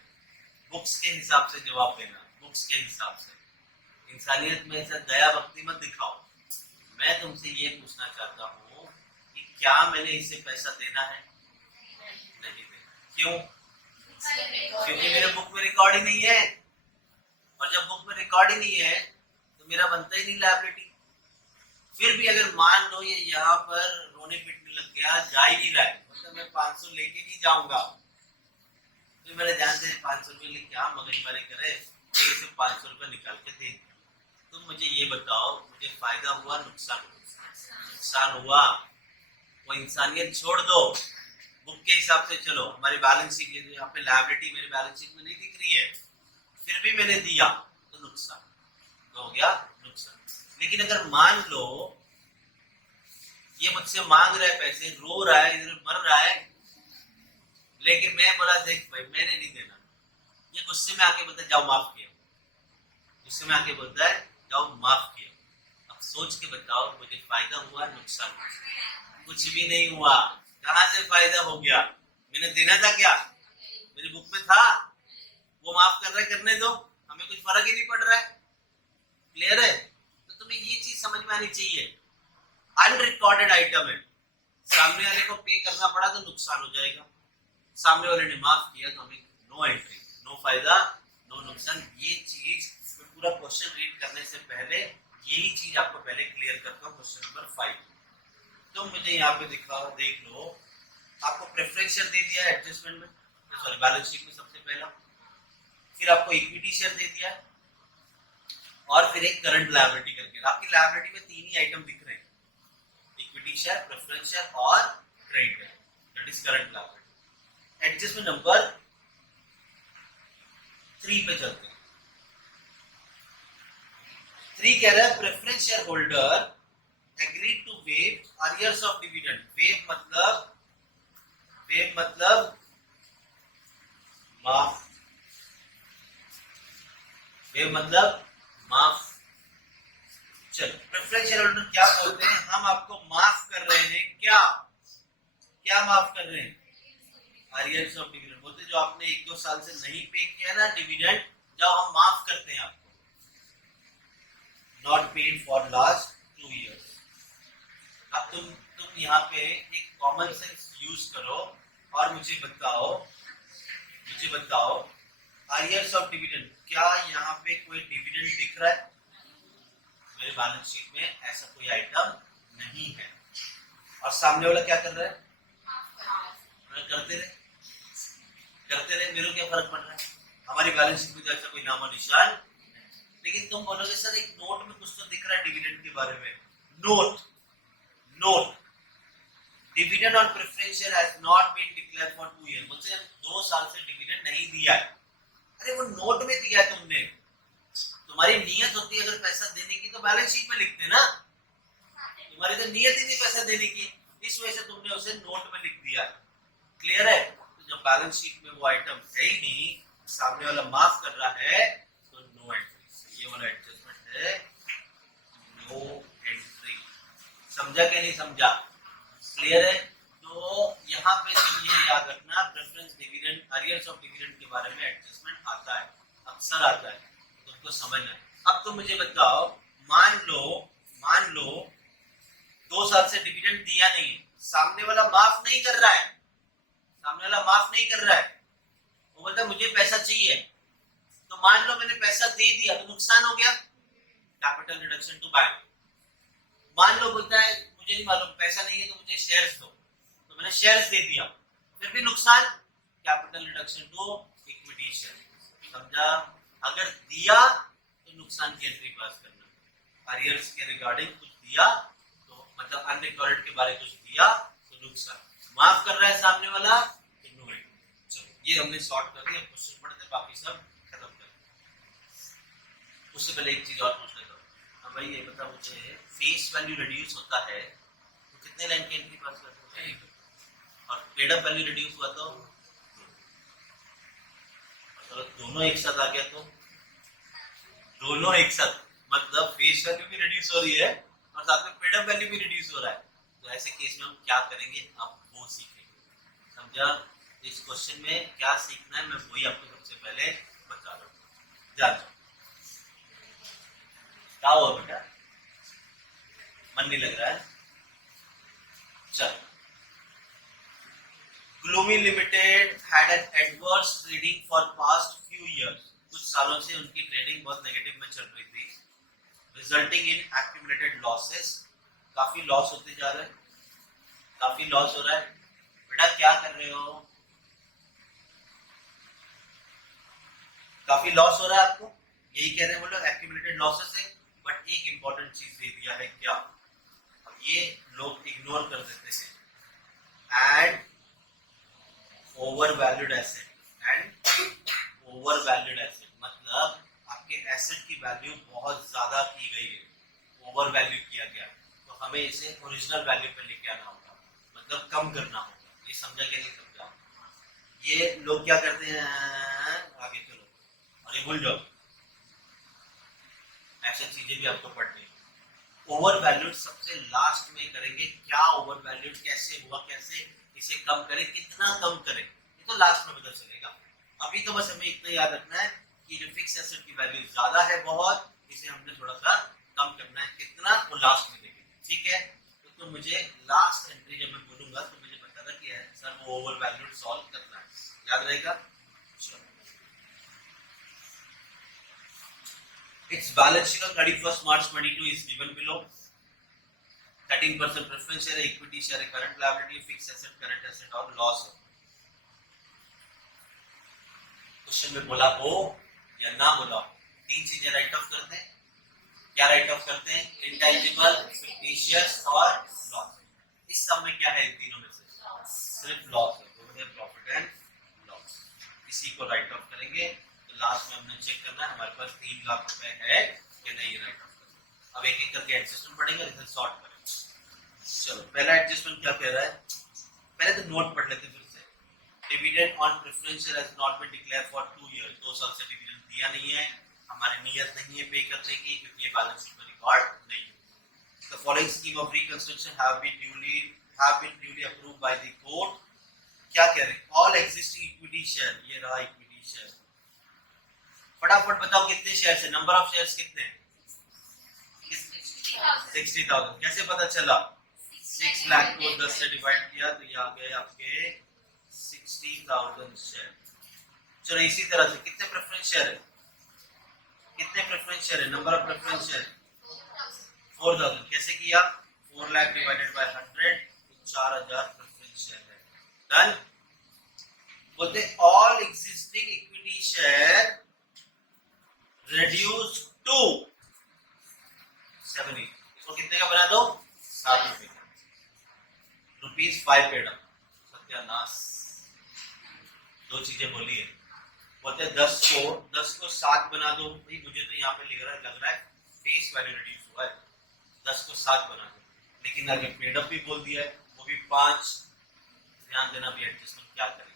बुक्स के हिसाब से जवाब देना। बुक्स के हिसाब से इंसानियत में ऐसा दया भक्ति मत दिखाओ। मैं तुमसे ये पूछना चाहता हूँ कि क्या मैंने इसे पैसा देना है? नहीं देना। क्यों? क्योंकि मेरे बुक में रिकॉर्ड ही नहीं है, और जब बुक में रिकॉर्ड ही नहीं है तो मेरा बनता ही नहीं लायबिलिटी। फिर भी अगर मान लो ये यहाँ पर रोने पीटने लग गया, जा ही नहीं रहा है, मतलब मैं 500 लेके ही जाऊंगा, तो मेरे ध्यान से 500 रुपये लिए क्या मगजमारी करे, इसे 500 रुपये निकाल के दे। तुम मुझे ये बताओ, मुझे फायदा हुआ नुकसान हुआ? नुकसान हुआ। वो इंसानियत छोड़ दो, बुक के हिसाब से चलो। हमारी बैलेंस शीट यहाँ पे लायबिलिटी मेरी बैलेंस शीट में नहीं दिख रही है, फिर भी मैंने दिया तो नुकसान तो हो गया नुकसान। लेकिन अगर मान लो ये मुझसे मांग रहा है पैसे, रो रहा है, इधर मर रहा है, लेकिन मैं बोला देख भाई मैंने नहीं देना, ये गुस्से में आके बोलता है जाओ माफ किया, गुस्से में आके बोलता है जाओ माफ किया। अब सोच के बताओ मुझे फायदा हुआ नुकसान हुआ? कुछ भी नहीं हुआ। कहां से फायदा हो गया? मैंने देना था क्या? मेरी बुक में था, वो माफ कर रहा है, करने दो, हमें कुछ फर्क ही नहीं पड़ रहा है। क्लियर है? तो तुम्हें ये चीज समझ में आनी चाहिए, अनरिकॉर्डेड आइटम है, सामने वाले को पे करना पड़ा तो नुकसान हो जाएगा, सामने वाले ने माफ किया तो हमें नो एंट्री, नो फायदा नो नुकसान। ये चीज मैं पूरा क्वेश्चन रीड करने से पहले यही चीज आपको पहले क्लियर करता हूँ। क्वेश्चन नंबर 5 तो मुझे यहाँ पे दिखाओ, देख लो, आपको प्रेफरेंस शेयर दे दिया है एडजस्टमेंट में, सॉरी बैलेंस शीट में सबसे पहला, फिर आपको इक्विटी शेयर दे दिया है, और फिर एक करंट लायबिलिटी करके। आपकी लायबिलिटी में 3 ही आइटम दिख रहे हैं, इक्विटी शेयर, प्रेफरेंस शेयर और credit, that is current liability. Adjustment number 3 पे चलते हैं। 3 कह रहा है preference share holder agreed to waive arrears of dividend. Waive मतलब माफ, वेव मतलब माफ। चल प्रेफरेंस शेयर होल्डर क्या बोलते हैं, हम आपको माफ कर रहे हैं। क्या माफ कर रहे हैं? अर्लियर्स ऑफ डिविडेंड बोलते हैं, जो आपने 1-2 साल से नहीं पे किया ना डिविडेंड, जब हम माफ करते हैं आपको। Not paid for last 2 years। अब तुम यहाँ पे एक कॉमन सेंस यूज करो और मुझे बताओ अर्लियर्स ऑफ डिविडेंड, क्या यहाँ पे कोई डिविडेंड दिख रहा है? मेरे बैलेंस शीट में ऐसा कोई आइटम नहीं है। और सामने वाला क्या कर रहा है? करते रहे, मेरे को क्या फर्क पड़ रहा है? हमारी बैलेंस शीट में तो ऐसा कोई नामो निशान। लेकिन तुम बोलोगे सर एक नोट में कुछ तो दिख रहा है डिविडेंड के बारे में। Note dividend on preference share has not been declared for 2 years। मुझे 2 साल से डिविडेंड नहीं दिया है। अरे वो नोट में दिया है तुमने। तुम्हारी नीयत होती है अगर पैसा देने की तो बैलेंस शीट में लिखते ना। तुम्हारी तो नीयत ही नहीं पैसा देने की, इस वजह से तुमने उसे नोट में लिख दिया। क्लियर है? तो जब बैलेंस शीट में वो आइटम है ही नहीं, सामने वाला माफ कर रहा है, तो नो एंट्री। ये वाला एडजस्टमेंट है, नो एंट्री। समझा क्या नहीं समझा? क्लियर है? तो यहाँ पे ये याद रखना, प्रेफरेंस डिविडेंड अर्लियर्स ऑफ डिविडेंड के बारे में एडजस्टमेंट आता है, अक्सर आता है, तुमको समझना है। अब तुम मुझे बताओ, मान लो 2 साल से डिविडेंड दिया नहीं, सामने वाला माफ नहीं कर रहा है, वो बोलता है मुझे पैसा चाहिए। तो मान लो मैंने पैसा दे दिया तो नुकसान हो गया, कैपिटल रिडक्शन टू बैंक। मान लो बोलता है मुझे नहीं मालूम पैसा नहीं है तो मुझे शेयर्स दो, तो मैंने शेयर्स दे दिया, फिर भी नुकसान, capital reduction to equity share. समझा? अगर दिया तो नुकसान की एंट्री पास करना। अर्लियर्स के रिगार्डिंग कुछ दिया तो मतलब अनरिकॉर्डेड के बारे कुछ दिया तो नुकसान, माफ कर रहा है सामने वाला तो नो एंट्री। चलो ये हमने सॉर्ट कर दिया, क्वेश्चन पढ़ते बाकी सब खत्म कर। उससे पहले एक चीज और पूछ लेता हूँ। हाँ भाई ये बता मुझे, फेस वैल्यू रिड्यूस होता है तो कितने लाइन की एंट्री पास करते हैं? और पेड अप वैल्यू रिड्यूस हुआ तो दोनों एक साथ आ गया तो दोनों एक साथ, मतलब फेस वैल्यू भी रिड्यूस हो रही है और साथ में पेड अप वैल्यू भी रिड्यूस हो रहा है। तो ऐसे केस में हम क्या करेंगे, आप वो सीखेंगे। समझा? इस क्वेश्चन में क्या सीखना है मैं वही आपको सबसे पहले बता रहा हूँ। जान क्या हुआ बेटा, मन नहीं लग रहा है? चल, gloomy limited had an adverse trading for past few years. कुछ सालों से उनकी ट्रेडिंग बहुत नेगेटिव में चल रही थी, रिजल्टिंग इन एक्यूमुलेटेड लॉसेस। काफी लॉस होते जा रहे हैं, काफी लॉस हो रहा है। बेटा क्या कर रहे हो? काफी लॉस हो रहा है आपको, यही कह रहे हैं वो लोग, एक्यूमुलेटेड लॉसेस है। बट एक इंपॉर्टेंट चीज दे दिया है, क्या? अब ये लोग इग्नोर कर देते हैं। एंड ओवर वैल्यूड एसेट मतलब आपके एसेट की वैल्यू बहुत ज्यादा की गई है, ओवर वैल्यू किया गया, तो हमें इसे ओरिजिनल वैल्यू पे लेके आना होगा, मतलब कम करना होगा। ये समझा क्या नहीं समझा? ये लोग क्या करते हैं, आगे चलो और ये भूल जाओ, ऐसी चीजें भी आपको पढ़नी है। ओवर वैल्यूड सबसे लास्ट में करेंगे। क्या ओवर वैल्यूड कैसे हुआ, कैसे इसे कम करें, कितना कम करें, ये तो लास्ट में पता चलेगा। अभी तो बस हमें इतना याद रखना है कि जो फिक्स एसेट की वैल्यू ज्यादा है बहुत, इसे हमने थोड़ा सा कम करना है। कितना, वो लास्ट में देखेंगे। ठीक है? तो मुझे लास्ट एंट्री जब मैं बोलूंगा तो मुझे बताना कि सर वो ओवर वैल्यूड सॉल्व करना है, याद रहेगा? Its balance sheet on 31st March 22 is given below. 13% preference share, equity share, current liability, fixed asset, current asset और loss। क्वेश्चन में बोला हो या ना बोला, 3 चीजें राइट ऑफ करते हैं। क्या राइट ऑफ करते हैं? इंटेंजिबल, फिक्टिशियस और लॉस। इस सब में क्या है इन तीनों में से? सिर्फ लॉस है, तो है प्रॉफिट एंड लॉस। इसी को राइट ऑफ करेंगे। लास्ट में हमने चेक करना है हमारे पास 3 लाख रुपए है कि नहीं, राइट ऑफ करना। अब एक एक करके एडजस्टमेंट पढ़ेंगे, रिजल्ट सॉर्ट करेंगे। चलो पहला एडजस्टमेंट क्या कह रहा है, पहले तो नोट पढ़ लेते हैं फिर से। Dividend on preference share has not been declared for 2 years, 2 साल से डिविडेंड दिया नहीं है, हमारी नियत नहीं है पे करने की, क्योंकि ये बैलेंस शीट में रिकॉर्ड नहीं है। The following scheme of reconstruction have been duly approved by the court. क्या कह रहे हैं, ऑल एक्जिस्टिंग इक्विटी शेयर, ये रहा इक्विटी शेयर। फटाफट बताओ कितने शेयर है, नंबर ऑफ शेयर्स कितने हैं? 60,000। कैसे पता चला? 6 लाख को 10 से डिवाइड किया तो ये आ गए आपके 60,000 शेयर। चलो इसी तरह से कितने प्रेफरेंस शेयर है, कितने प्रेफरेंस शेयर है, नंबर ऑफ प्रेफरेंस शेयर 4,000। कैसे किया? 4 लाख डिवाइडेड बाय 100 तो 4,000 प्रेफरेंस शेयर है। डन। बोलते all existing equity share reduce to 7। इसको कितने का बना दो? 7 रुपए का, ₹5 पेड अप। सत्यानाश, दो चीजें बोली है। बोलते 10 को 7 बना दो। भाई मुझे तो यहाँ पे लग रहा है फेस वैल्यू रिड्यूस हुआ है, 10 को 7 बना दो, लेकिन आगे पेड अप भी बोल दिया है, वो भी 5। ध्यान देना भी एडजस्टमेंट क्या करेंगे।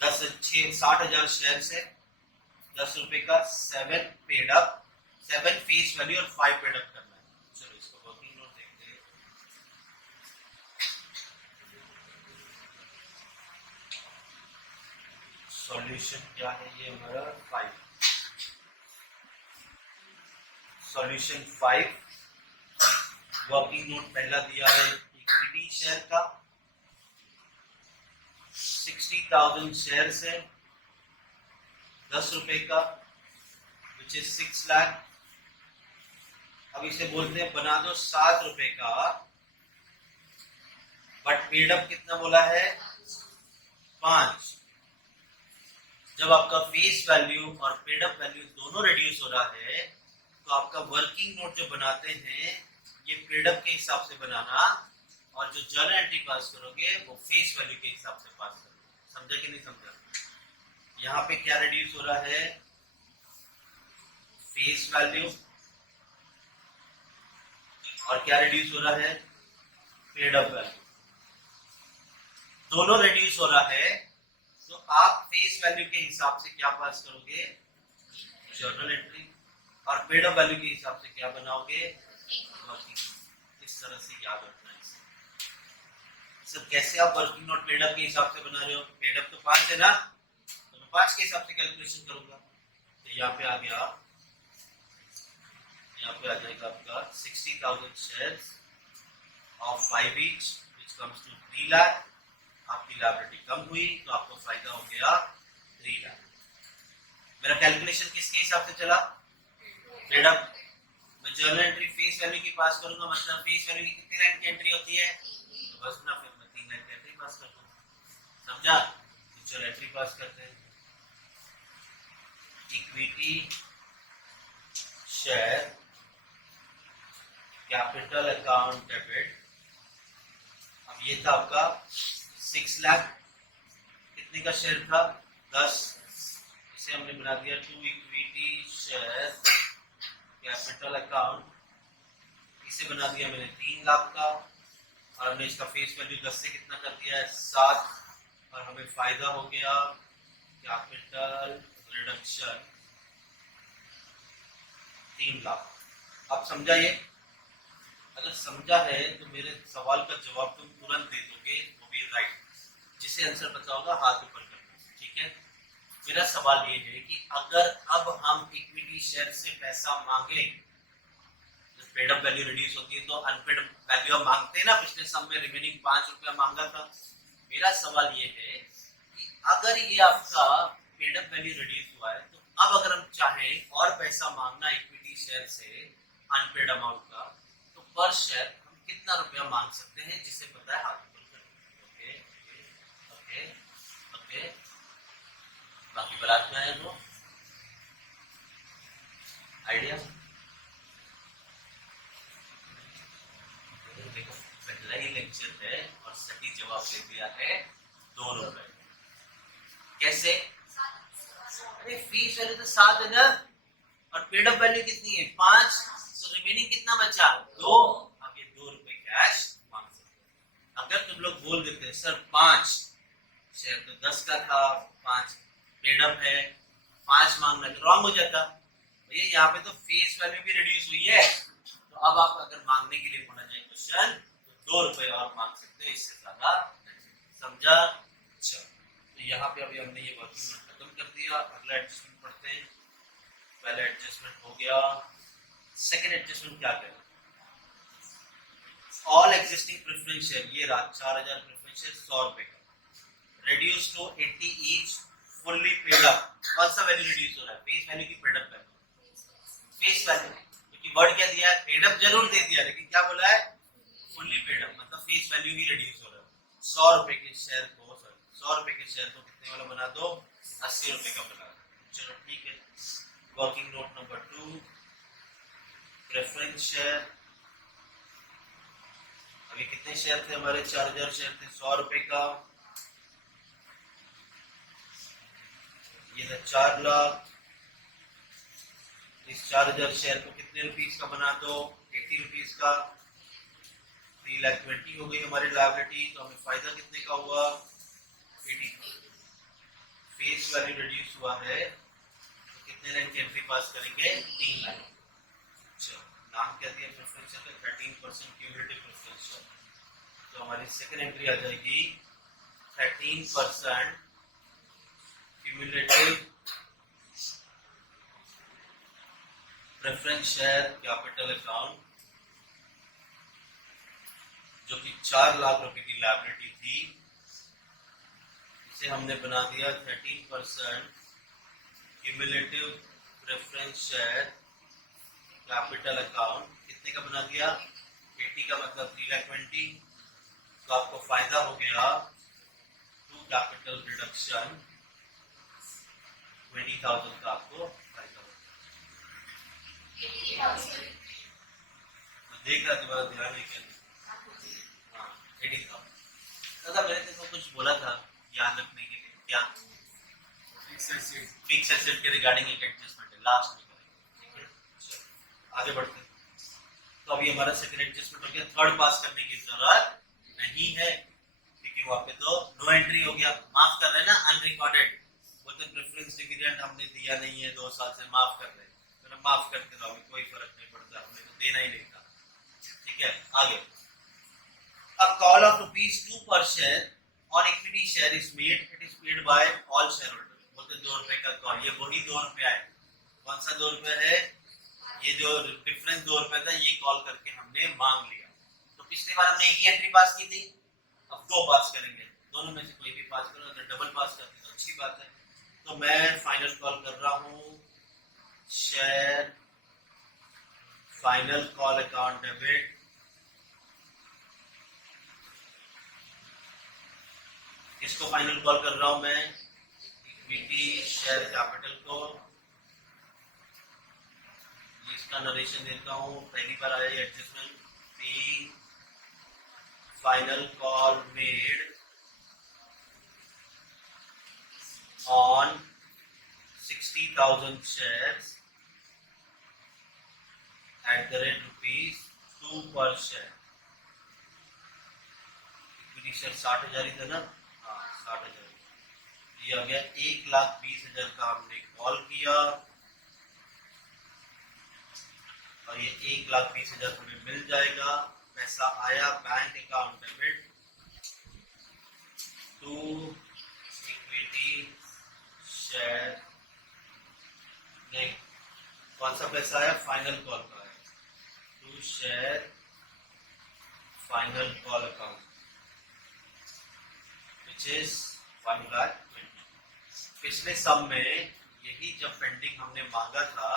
60,000 शेयर से 10 रुपए का 7 पेड अप, 7 फेस वैल्यू और 5 पेड अप करना है। चलो इसको वर्किंग नोट देखते हैं। सॉल्यूशन क्या है, ये हमारा 5। सॉल्यूशन 5, वर्किंग नोट पहला दिया है इक्विटी शेयर का, 60,000 शेयर से 10 रुपए का विच इज 6 लाख। अब इसे बोलते हैं बना दो 7 रुपए का, बट पेड अप कितना बोला है? 5। जब आपका फेस वैल्यू और पेड अप वैल्यू दोनों रिड्यूस हो रहा है तो आपका वर्किंग नोट जो बनाते हैं ये पेड अप के हिसाब से बनाना, और जो जर्नल एंट्री पास करोगे वो फेस वैल्यू के हिसाब से पास करोगे। समझा कि नहीं समझा? यहाँ पे क्या रिड्यूस हो रहा है? फेस वैल्यू, और क्या रिड्यूस हो रहा है? Paid up value. दोनों रिड्यूस हो रहा है तो आप फेस वैल्यू के हिसाब से क्या पास करोगे? Journal entry. और पेड अप वैल्यू के हिसाब से क्या बनाओगे? Working note. इस तरह से याद रखना है इसे। सर कैसे आप वर्किंग नोट पेड अप के हिसाब से बना रहे हो? पेड अप तो 5 है ना, तो मैं 5 के हिसाब से कैलकुलेशन करूंगा। तो यहाँ पे आ गया, यहाँ पे आ जाएगा आपका 60,000 shares of 5 each which comes to 3 lakh. आपकी लायबिलिटी कम हुई तो आपको फायदा हो गया 3 लाख। मेरा कैलकुलेशन किसके हिसाब से चला? Paid up. मैं जर्नल एंट्री फेस वैल्यू की पास करूंगा, मतलब फेस वैल्यू की कितनी लाइन की एंट्री होती है? तो बस ना, फिर मैं 3 लाइन की एंट्री पास कर दूंगा। समझा? चलो एंट्री पास करते हैं। Equity share capital account debit. अब ये था आपका 6 लाख। कितने का शेयर था? 10। इसे हमने बना दिया to equity share capital account, इसे बना दिया मैंने 3 लाख का, और हमने इसका फेस वैल्यू 10 से कितना कर दिया है? 7, और हमें फायदा हो गया कैपिटल रिडक्शन 3 लाख। अब समझा ये? अगर समझा है तो मेरे सवाल का जवाब तुम तुरंत दे दोगे, वो भी राइट। जिसे आंसर पता होगा हाथ ऊपर करना, ठीक है? मेरा सवाल ये है कि अगर अब हम इक्विटी शेयर से पैसा मांगे, पेड अप वैल्यू रिड्यूस होती है तो अनपेड वैल्यू हम मांगते हैं ना, पिछले सम में रिमेनिंग 5 रुपया मांगा था। मेरा सवाल ये है कि अगर ये आपका पेड अप वैल्यू रिड्यूस हुआ है तो अब अगर हम चाहें और पैसा मांगना इक्विटी शेयर से अनपेड अमाउंट का, तो पर शेयर हम कितना रुपया मांग सकते हैं, जिसे पता है हाथ ऊपर करना। ओके ओके ओके, बाकी बारात में आए तो आइडिया देखो, पहला ही लेक्चर है और सही जवाब दे दिया है 2 रुपए। कैसे? अरे फीस वैल्यू तो 7,000 और पेड अप वैल्यू कितनी है? 5। रिमेनिंग कितना बचा 2। अब ये 2 रुपए कैश मांग सकते। अगर तुम लोग बोल देते सर 5 शेयर तो 10 का था, 5 पेड अप है, 5 मांगना तो रॉन्ग हो जाता। भैया यहाँ पे तो फेस वैल्यू भी रिड्यूस हुई है, तो अब आप अगर मांगने के लिए होना चाहिए क्वेश्चन तो 2 रुपए और मांग सकते हो, इससे ज्यादा नहीं। समझा? चलो तो यहाँ पे अभी हमने ये वर्किंग नोट खत्म कर दिया। अगला एडजस्टमेंट पढ़ते हैं। पहला एडजस्टमेंट हो गया, सेकंड एडजस्टमेंट क्या करें? ऑल एग्जिस्टिंग प्रेफरेंस शेयर, ये रहा 4000 प्रेफरेंस शेयर 100 रुपए का, reduce to 80 each, fully paid up। कौन सा वैल्यू रिड्यूस हो रहा है? फेस वैल्यू की paid up value, face value, क्योंकि वर्ड क्या दिया है? पेड अप जरूर दे दिया, लेकिन क्या बोला है? फुल्ली पेड अप, मतलब फेस वैल्यू भी रिड्यूस हो रहा है। 100 रुपए के शेयर को, सॉरी 100 रुपए के शेयर को कितने वाला बना दो? 80 रुपए का बना दो। चलो ठीक है। Working note number 2, preference share. अभी कितने शेयर थे हमारे? 4000 शेयर थे 100 रुपए का, ये था 4 लाख। इस 4000 शेयर को कितने रुपीस का बना दो? 80 रुपीस का, 3,20,000 हो गई हमारी लायबिलिटी। तो हमें फायदा कितने का हुआ? 80। फेस वैल्यू रिड्यूस हुआ है, तो कितने लाइन की एंट्री पास करेंगे? 3 लाइन। चलो नाम क्या दिया प्रेफरेंस शेयर का? 13% क्यूमुलेटिव प्रेफरेंस शेयर। तो हमारी सेकंड एंट्री आ जाएगी 13% cumulative preference share capital account, जो कि 4 लाख रुपए की लायबिलिटी थी, इसे हमने बना दिया 13% cumulative preference share capital account. कितने का बना दिया? 80 का, मतलब 3,20,000। तो आपको फायदा हो गया 2 कैपिटल रिडक्शन 20,000 का आपको फायदा हो गया। तो देख रहा तुम्हारा ध्यान है क्या? हाँ 80,000। दादा मैंने तेरे को कुछ बोला था याद रखने के लिए, क्या? फिक्स एसेट के रिगार्डिंग एक एडजस्टमेंट है, लास्ट में करेंगे। चलो आगे बढ़ते हैं। तो अभी हमारा सेकंड एडजस्टमेंट हो गया। थर्ड पास करने की जरूरत नहीं है, क्योंकि वहां पे तो नो एंट्री हो गया। माफ कर रहे हैं ना, अनरिकॉर्डेड बोलते प्रेफरेंस डिविडेंड हमने दिया नहीं है 2 साल से, माफ कर रहे हैं। तो माफ करते रहो, कोई फर्क नहीं पड़ता, हमने तो देना ही नहीं था। ठीक है आगे। A call of ₹2 per share on equity share is made. It is paid by all shareholders. बोलते 2 रुपए का कॉल, ये वही 2 रुपए है। कौन सा 2 रुपए है? ये जो डिफरेंस 2 रुपए था, ये कॉल करके हमने मांग लिया। तो पिछली बार हमने एक ही एंट्री पास की थी, अब 2 पास करेंगे। दोनों में से कोई भी पास करो, अगर डबल पास करते तो अच्छी बात है। तो मैं फाइनल कॉल कर रहा हूँ, share final call account debit किसको फाइनल कॉल कर रहा हूं मैं? इक्विटी शेयर कैपिटल को। इसका नरेशन देता हूं, पहली बार आया ये adjustment. B final call made on 60,000 shares at the rate ₹2 per share। इक्विटी शेयर 60,000 ही था ना? हाँ 60,000। ये आ गया 1,20,000 का हमने कॉल किया, और ये 1,20,000 हमें मिल जाएगा। पैसा आया bank account debit to equity share. नहीं, कौन सा पैसा आया? फाइनल कॉल का है, to share final call account which is 1,20,000। पिछले सम में यही जब पेंडिंग हमने मांगा था,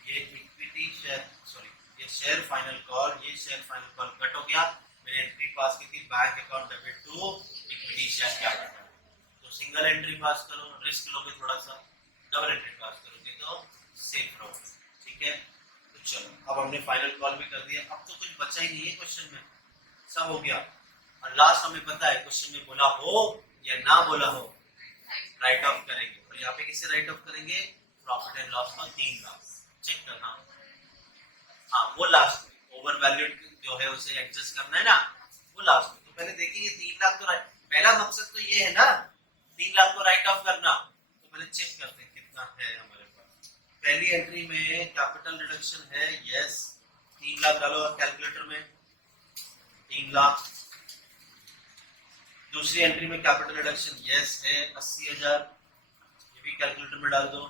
ये इक्विटी शेयर, सॉरी ये शेयर फाइनल कॉल, ये शेयर फाइनल कॉल कट हो गया। मैंने एंट्री पास की थी bank account debit to equity share capital. तो सिंगल एंट्री पास करो, रिस्क लोगे थोड़ा सा, डबल एंट्री पास करोगे तो सेफ रहोगे। ठीक है, तो चलो अब हमने फाइनल कॉल भी कर दिया। अब तो कुछ बचा ही नहीं है क्वेश्चन में, सब हो गया। और लास्ट हमें पता है क्वेश्चन में बोला हो या ना बोला हो, राइट ऑफ करेंगे। और यहाँ पे किससे राइट ऑफ करेंगे? प्रॉफिट एंड लॉस का 3 लाख। चेक करना, हाँ ओवर वैल्यूड जो है उसे एडजस्ट करना है ना, वो लास्ट में। तो पहले देखेंगे 3 लाख, तो पहला मकसद तो ये है ना 3 लाख को राइट ऑफ करना। तो पहले चेक करते हैं कितना है हमारे पास। पहली एंट्री में कैपिटल रिडक्शन है, यस 3 लाख डालो कैलकुलेटर में, 3 लाख। दूसरी एंट्री में कैपिटल रिडक्शन यस है 80,000, ये भी कैलकुलेटर में डाल दो।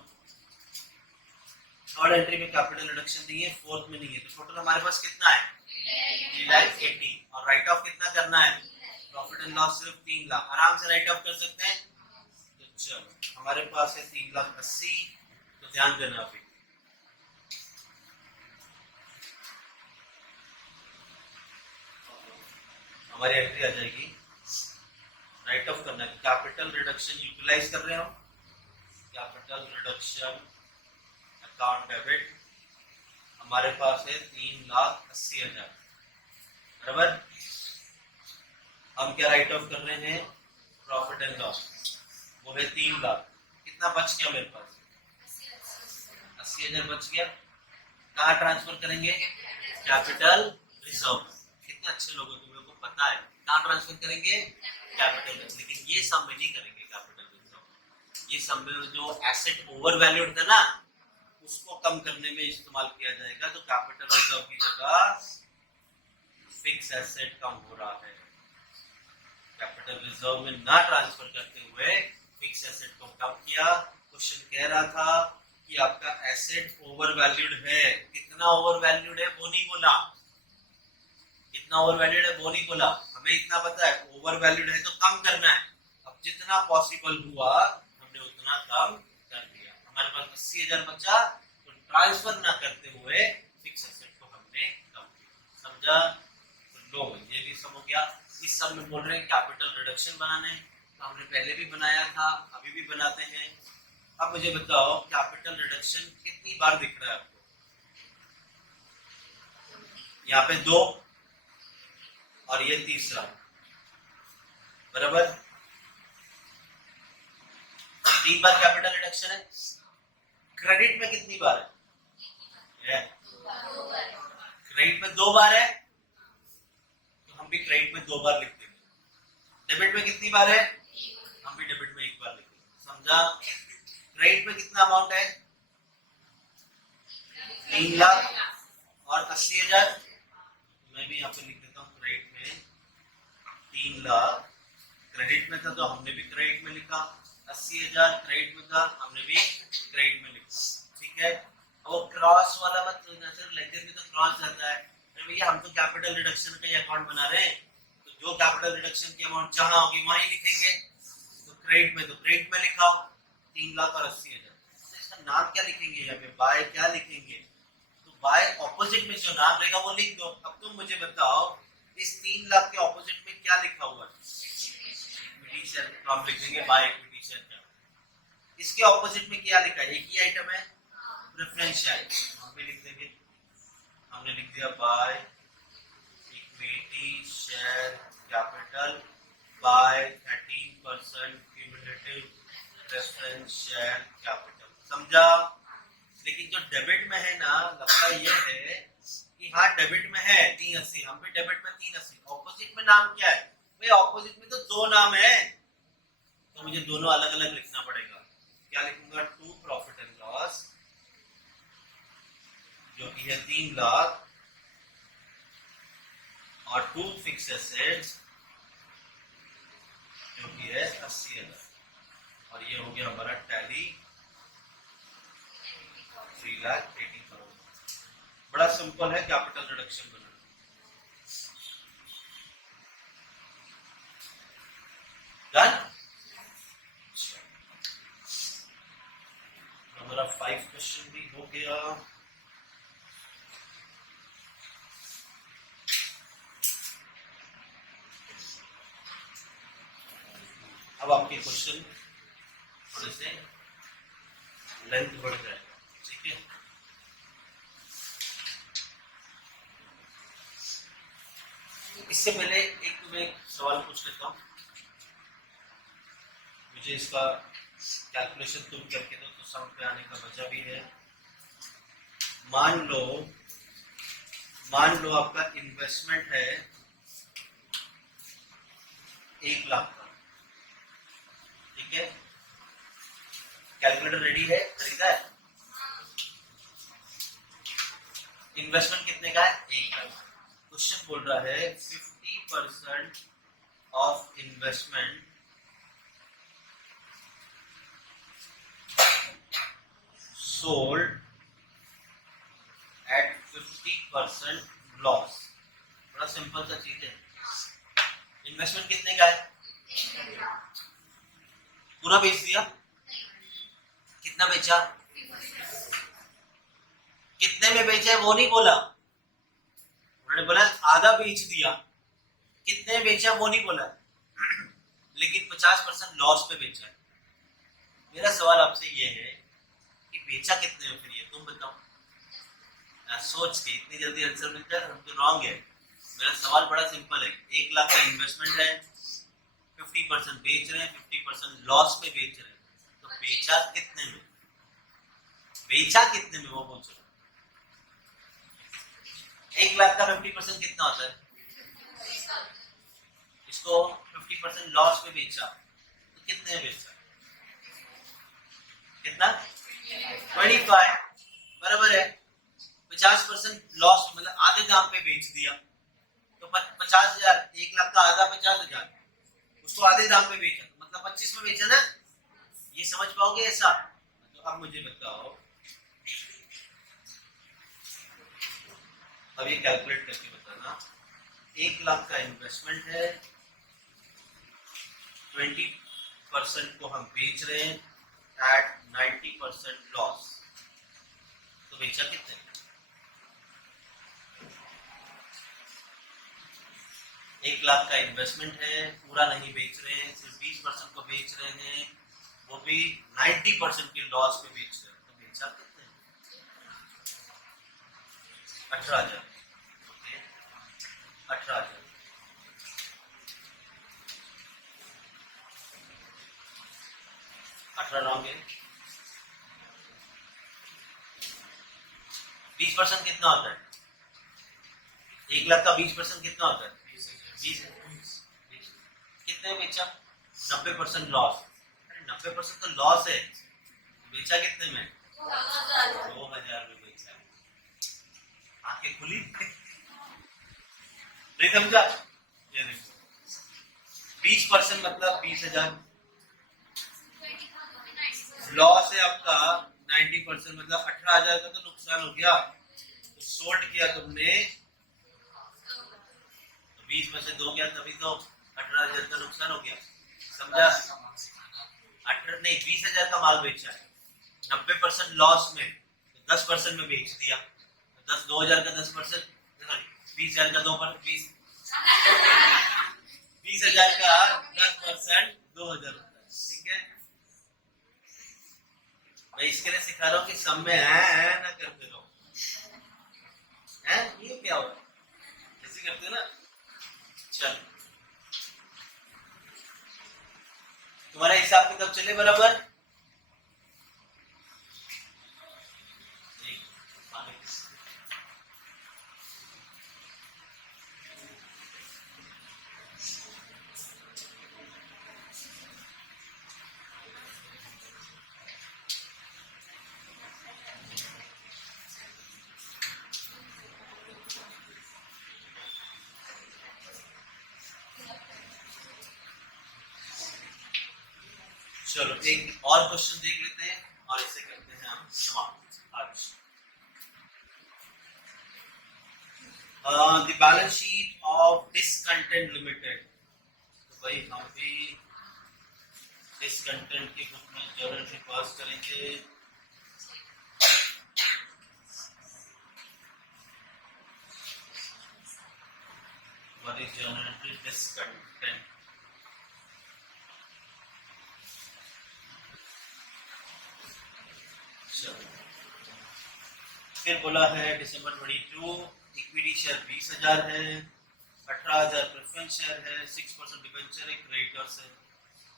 थर्ड एंट्री में कैपिटल रिडक्शन नहीं है, फोर्थ में नहीं है, तो टोटल हमारे पास कितना है 3,80,000। और राइट ऑफ कितना करना है, प्रॉफिट एंड लॉस सिर्फ 3 लाख, आराम से राइट ऑफ कर सकते हैं। तो चलो हमारे पास है 3,80,000, तो ध्यान देना अभी हमारी एंट्री आ जाएगी, राइट ऑफ करना है। कैपिटल रिडक्शन यूटिलाइज कर रहे हो, कैपिटल रिडक्शन अकाउंट डेबिट हमारे पास है 3,80,000 बराबर। हम क्या राइट ऑफ कर रहे हैं, प्रॉफिट एंड लॉस, वो है 3 लाख। कितना बच गया मेरे पास, 80,000 बच गया। कहाँ ट्रांसफर करेंगे, कैपिटल रिजर्व। कितने अच्छे लोग हैं, तुम लोगों को पता है कहाँ ट्रांसफर करेंगे, कैपिटल रिजर्व। लेकिन ये सब में नहीं करेंगे कैपिटल रिजर्व, ये सब में जो एसेट ओवर वैल्यूड था ना उसको कम करने में इस्तेमाल किया जाएगा। तो कैपिटल रिजर्व की जगह फिक्स एसेट कम हो रहा है, कैपिटल रिजर्व में ना ट्रांसफर करते हुए फिक्स एसेट को कम किया। क्वेश्चन कह रहा था कि आपका एसेट ओवर वैल्यूड है, कितना ओवर वैल्यूड है वो नहीं बोला, कितना ओवर वैल्यूड है वो नहीं बोला, हमें इतना पता है ओवर वैल्यूड है तो कम करना है। अब जितना पॉसिबल हुआ हमने उतना कम कर दिया। हमारे पास 80,000 बचा, तो ट्रांसफर ना करते हुए फिक्स एसेट को हमने कम किया, समझा। तो लो ये भी सम हो गया। इस सब में बोल रहे हैं कैपिटल रिडक्शन बनाने, तो हमने पहले भी बनाया था, अभी भी बनाते हैं। अब मुझे बताओ कैपिटल रिडक्शन कितनी बार दिख रहा है आपको, यहाँ पे 2 और ये तीसरा बराबर, 3 बार कैपिटल रिडक्शन है। क्रेडिट में कितनी बार है, क्रेडिट में 2 बार है, तो हम भी क्रेडिट में 2 बार लिख देंगे। डेबिट में कितनी बार है, हम भी डेबिट में 1 बार लिख देंगे, समझा। क्रेडिट में कितना अमाउंट है, 3 लाख और 80,000। मैं भी यहाँ पे लिख देता हूँ क्रेडिट में 3 लाख, क्रेडिट में था तो हमने भी क्रेडिट में लिखा, 80,000 क्रेडिट में था हमने भी क्रेडिट में लिखा, ठीक है। वो क्रॉस वाला मत नजर, लेकर भी तो क्रॉस जाता है। भैया हम तो कैपिटल रिडक्शन का ही अकाउंट बना रहे हैं, तो जो कैपिटल रिडक्शन की अमाउंट जहां होगी वहीं लिखेंगे। तो क्रेडिट में तो क्रेडिट में लिखा 3 लाख और 80,000, तो इसका नाम क्या लिखेंगे, यहाँ पे बाय क्या लिखेंगे, तो बाय ऑपोजिट में जो नाम रहेगा वो लिख दो। अब तुम मुझे बताओ इस 3 लाख के ऑपोजिट में क्या लिखा हुआ है, इक्विटी शेयर, तो हम लिखेंगे बाय इक्विटी शेयर। इसके ऑपोजिट में क्या लिखा है, एक ही आइटम है प्रेफरेंस शेयर, हम भी लिख देंगे, हमने लिख दिया by equity share capital by 13% cumulative preference share capital, समझा। लेकिन जो डेबिट में है ना, लफड़ा ये है कि हाँ डेबिट में है 380, हम भी डेबिट में 380, ऑपोजिट में नाम क्या है भाई, ऑपोजिट में तो 2 नाम है, तो मुझे दोनों अलग अलग लिखना पड़ेगा। क्या लिखूंगा, 2 प्रॉफिट एंड लॉस जो कि है 3 लाख और 2 फिक्स एसेट्स जो कि है 80,000, और ये हो गया हमारा टैली 3,80 करोड़। बड़ा सिंपल है कैपिटल रिडक्शन बनाना। डन। हमारा 5 क्वेश्चन भी हो गया। अब आपके क्वेश्चन थोड़े से लेंथ बढ़ जाएगा, ठीक है। इससे पहले एक मैं सवाल पूछ लेता हूँ, मुझे इसका कैलकुलेशन तुम करके दो तो समझ पे आने का वजह भी है। मान मान लो आपका इन्वेस्टमेंट है 1 लाख का, ठीक है। कैलकुलेटर रेडी है, खरीदा है। इन्वेस्टमेंट कितने का है? 1 लाख। क्वेश्चन बोल रहा है 50% of investment sold at 50% loss. बड़ा सिंपल सा चीज है। इन्वेस्टमेंट कितने का है? पूरा बेच दिया। कितना बेचा? कितने में बेचा है वो नहीं बोला, उन्होंने बोला आधा बेच दिया। कितने में बेचा वो नहीं बोला, लेकिन 50% लॉस पे बेचा है। मेरा सवाल आपसे ये है कि बेचा कितने में, फिर ये तुम बताओ। सोच के इतनी जल्दी आंसर मिल जाए हम तो रॉन्ग है। मेरा सवाल बड़ा सिंपल है। 1 लाख का इन्वेस्टमेंट है, 50% बेच रहे हैं, 50% लॉस पे बेच रहे हैं, तो बेचा कितने में? बेचा कितने में वो पूछ रहा। 1 लाख का 50% कितना होता है? इसको 50% लॉस पे बेचा तो कितने में बेचा? कितना? 25। बराबर है। 50% लॉस मतलब आधे दाम पे बेच दिया तो 50,000। 1 लाख का आधा 50,000, उसको आधे दाम पे बेचा मतलब 25 में बेचा ना। ये समझ पाओगे ऐसा? तो अब मुझे बताओ, अब ये कैलकुलेट करके बताना। 1 लाख का इन्वेस्टमेंट है, 20% को हम बेच रहे हैं एट 90% लॉस, तो बेचा कितने? एक 1 लाख का इन्वेस्टमेंट है, पूरा नहीं बेच रहे हैं, सिर्फ 20% को बेच रहे हैं, वो भी 90% के लॉस पे बेच रहे हैं, तो बेचा कितने? 18,000। ओके, 18,000। 18 रॉन्ग है। 20% कितना होता है? 1 लाख का 20% कितना होता है? 20। कितने में बेचा? 90% लॉस। अरे 90% तो लॉस है, बेचा कितने में? 2,000 में बेचा। आंखें खुली नहीं समझा? ये देखो 20% मतलब 20,000, लॉस है आपका 90% मतलब 18,000 का तो नुकसान हो गया। तो सोल्ड किया तुमने, 20 में से 2 गया तभी तो 18,000 का नुकसान हो गया। समझा? 18 नहीं, 20,000 का माल बेचा है, 90% लॉस में, तो 10% में बेच दिया। तो 2,000 का 10%, 20,000 का 2%, 20,000 का 10% 2,000 होता है। ठीक है, मैं इसके लिए सिखा रहा हूँ कि सब में है ना करते रहो। है ये क्या होता है, ऐसे करते ना। चलो तुम्हारा हिसाब किताब चले बराबर। चलो एक और क्वेश्चन देख लेते हैं और इसे करते हैं हम समाप्त आज। The balance sheet of discontent limited. तो भाई हम भी डिसकंटेंट की बुक में जर्नल से पास करेंगे। What is journal entry discontent? फिर बोला है दिसंबर 22 इक्विटी शेयर 20,000 है, 18,000 प्रेफरेंस शेयर है, 6% डिबेंचर है, क्रेडिटर्स है।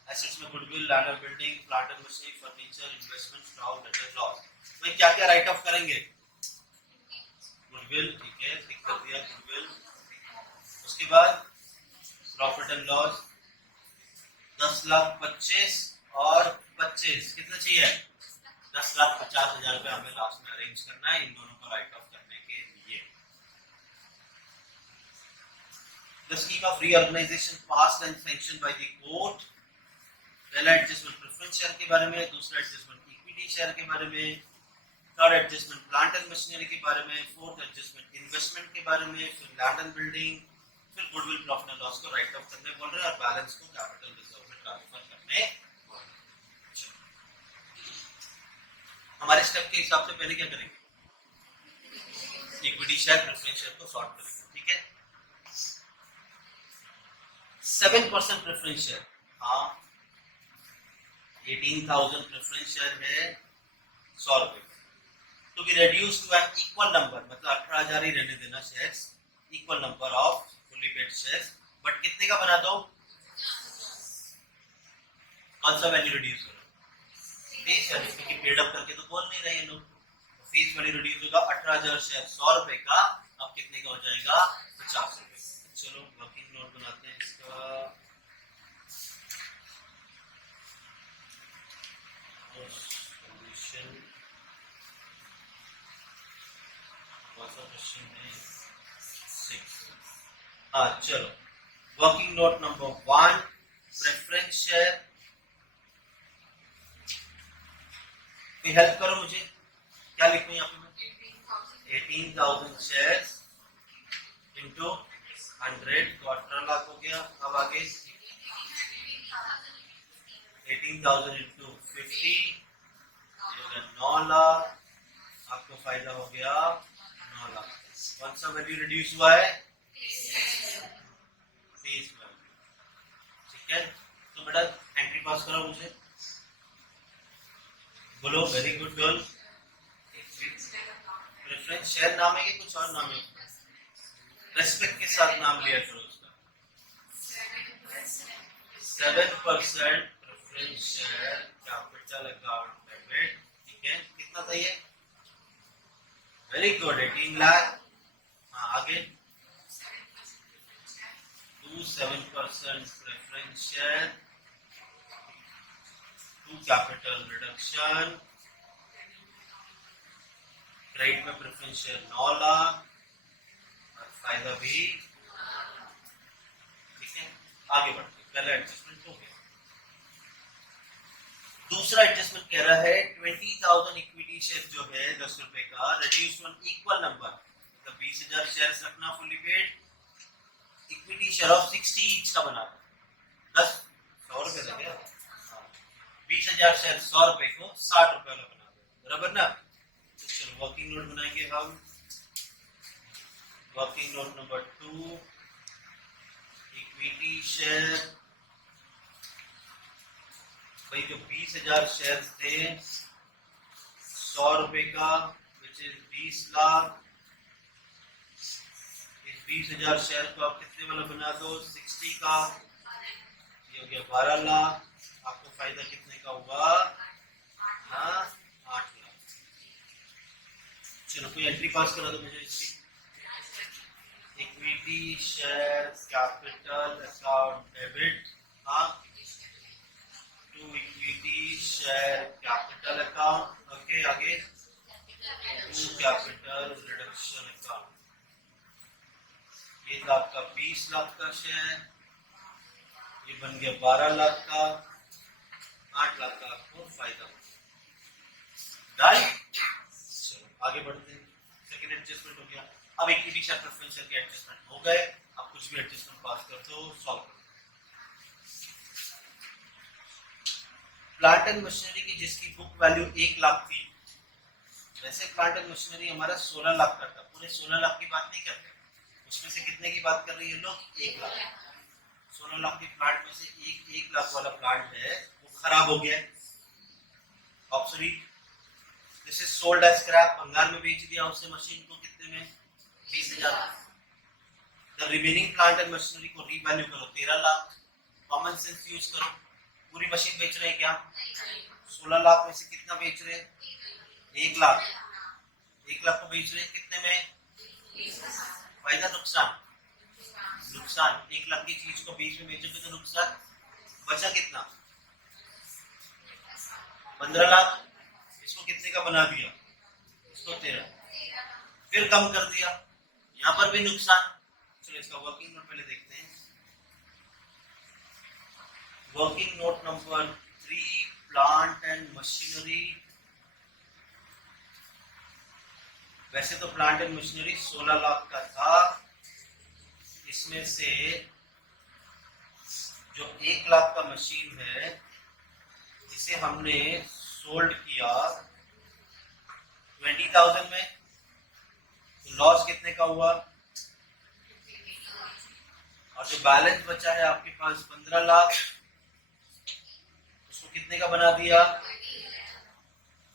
एसेट्स में गुडविल, लैंड और building, plant and machinery, furniture, investment, stock, debtors, loss. तो क्या क्या राइट ऑफ करेंगे? गुडविल, ठीक है, टिक कर दिया। बाद प्रॉफिट एंड लॉस 10,25,000 और 25 कितना चाहिए 10,50,000 रुपए हमें लास्ट में अरेंज करना है इन दोनों को राइट ऑफ करने के लिए। The scheme of reorganization passed and sanctioned by the court। पहला एडजस्टमेंट प्रेफरेंस शेयर के बारे में, दूसरा एडजस्टमेंट इक्विटी शेयर के बारे में, third adjustment plant and machinery के बारे में, फोर्थ एडजस्टमेंट इन्वेस्टमेंट के बारे में, फिर लैंड एंड बिल्डिंग, फिर गुडविल प्रॉफिट एंड लॉस को राइट ऑफ करने बोल रहे हैं और बैलेंस को कैपिटल रिजर्व में ट्रांसफर करने बोल रहे हैं। हमारे स्टेप के हिसाब से पहले क्या करेंगे, इक्विटी शेयर प्रेफरेंस शेयर को सॉर्ट करेंगे, ठीक है। 7% प्रेफरेंस शेयर, हाँ 18,000 प्रेफरेंस शेयर है 100 रुपए to be reduced to an equal number, मतलब 18,000 ही रहने देना shares, equal number of fully paid shares, but कितने का बना दो, कौन सा वैल्यू रिड्यूस हो रहा है, फेस वैल्यू, क्योंकि पेड अप करके तो बोल नहीं रहे लोग, तो फेस वैल्यू रिड्यूस होगा 18,000 शेयर 100 रुपए का, अब कितने का हो जाएगा 50 रुपए। चलो वर्किंग नोट बनाते हैं इसका, हाँ चलो working note number 1 preference share, कोई हेल्प करो मुझे, क्या लिखूं यहाँ पे मैं, 18,000 शेयर्स इंटू 100 तो 18 लाख हो गया। अब आगे 18,000 इंटू 50 9 लाख, आपको फायदा हो गया 9 लाख। कौन सा वैल्यू रिड्यूस हुआ है, फेस वैल्यू, ठीक है। तो बेटा एंट्री पास करो मुझे, बोलो very good girl. Preference share नाम है कि कुछ और नाम है, रेस्पेक्ट के साथ नाम लिया करो उसका। 7% preference share capital account debit, ठीक है, कितना था ये, वेरी गुड 18 लाख। हाँ आगे 7% preference share to capital reduction, credit में प्रेफरेंस शेयर 9 लाख और फायदा भी, ठीक है। आगे बढ़ते, पहला एडजस्टमेंट हो गया, दूसरा एडजस्टमेंट कह रहा है 20,000 इक्विटी शेयर जो है 10 रुपए का, रिड्यूस वन इक्वल नंबर, मतलब 20,000 शेयर रखना fully paid, equity share of 60 each का बना 10 100 रुपए का क्या, 20,000 शेयर 100 रुपए को 60 रुपए वाला बना दो, बराबर ना। तो चलो वर्किंग नोट बनाएंगे हम, working note number 2 equity share, भाई जो 20,000 शेयर थे 100 रुपए का विच इज 20 लाख, इस 20,000 शेयर को आप कितने वाला बना दो 60 का, ये हो गया 12 लाख, आपको फायदा कितने का हुआ, हाँ 8 लाख। चलो कोई एंट्री पास करा दो मुझे इसकी, equity share capital account debit, हाँ to equity share capital account, okay आगे टू कैपिटल रिडक्शन अकाउंट, ये था आपका 20 लाख का शेयर, ये बन गया 12 लाख का, 8 लाख का आपको फायदा। चलो आगे बढ़ते हैं, सेकंड एडजस्टमेंट हो गया। अब इक्विटी शेयर प्रेफरेंस शेयर के एडजस्टमेंट हो गए, अब कुछ भी एडजस्टमेंट पास कर दो, सॉल्व कर दो। प्लांट एंड मशीनरी की जिसकी बुक वैल्यू 1 लाख थी, वैसे प्लांट एंड मशीनरी हमारा 16 लाख का था, पूरे 16 लाख की बात नहीं करते, उसमें से कितने की बात कर रही है लोग, 1 लाख। 16 लाख के प्लांट में से 1 लाख वाला प्लांट है वो खराब हो गया, obsolete, this is sold as scrap, भंगार में बेच दिया उसने मशीन को, कितने में 20,000। The remaining plant and machinery को रीवैल्यू करो 13 लाख, कॉमन सेंस यूज करो, पूरी मशीन बेच रहे हैं क्या, 16 लाख में से कितना बेच रहे हैं 1 लाख, 1 लाख को बेच रहे हैं कितने में, फायदा नुकसान, नुकसान, 1 लाख की चीज को बीच में बेचोगे तो नुकसान, बचा कितना 15 लाख, इसको कितने का बना दिया, इसको 13, फिर कम कर दिया, यहाँ पर भी नुकसान। चलो इसका वर्किंग नोट पहले देखते हैं। Working note number 3, plant and machinery. वैसे तो प्लांट एंड मशीनरी 16 लाख का था, इसमें से जो 1 लाख का मशीन है इसे हमने सोल्ड किया 20,000 में, तो लॉस कितने का हुआ, और जो बैलेंस बचा है आपके पास 15 लाख, उसको कितने का बना दिया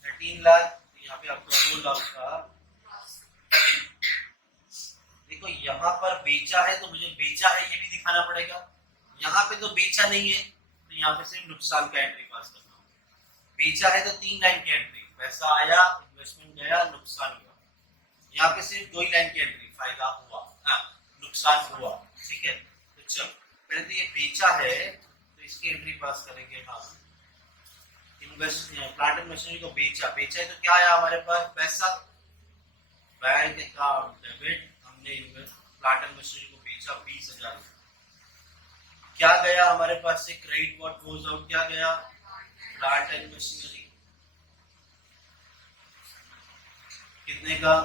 13 लाख, तो यहाँ पे आपको 2 लाख का। देखो यहाँ पर बेचा है तो मुझे बेचा है ये भी दिखाना पड़ेगा, यहाँ पे तो बेचा नहीं है तो यहाँ पे सिर्फ नुकसान का एंट्री पास करना होगा। बेचा है तो 3 लाइन की एंट्री, पैसा आया, इन्वेस्टमेंट गया, नुकसान हुआ। यहाँ पे सिर्फ 2 ही लाइन की एंट्री, फायदा हुआ, हाँ नुकसान हुआ, ठीक है। तो चलो पहले तो ये बेचा है तो इसकी एंट्री पास करेंगे हम। प्लांट एंड मशीनरी को बेचा, बेचा है तो क्या आया हमारे पास पैसा, बैंक अकाउंट डेबिट, हमने प्लांट एंड मशीनरी को बेचा 20,000, क्या गया हमारे पास से क्रेडिट व्हाट गोज आउट, क्या गया प्लांट एंड मशीनरी, कितने का